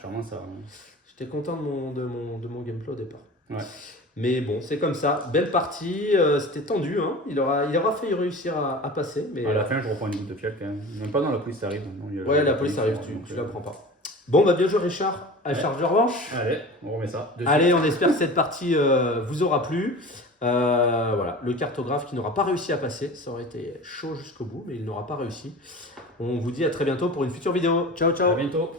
charmant ça. J'étais content de mon gameplay au départ. Ouais. Mais bon, c'est comme ça. Belle partie, c'était tendu. Hein. Il aura failli réussir à passer. Mais À la fin, je reprends une goutte de fiel quand même. Même pas dans la police arrive. ouais, la police arrive, tu la prends pas. Bon, bah bien joué Richard. À charge de revanche. Allez, on remet ça. Allez, on espère que cette partie vous aura plu. Voilà, le cartographe qui n'aura pas réussi à passer, ça aurait été chaud jusqu'au bout, mais il n'aura pas réussi. On vous dit à très bientôt pour une future vidéo. Ciao, ciao. À bientôt.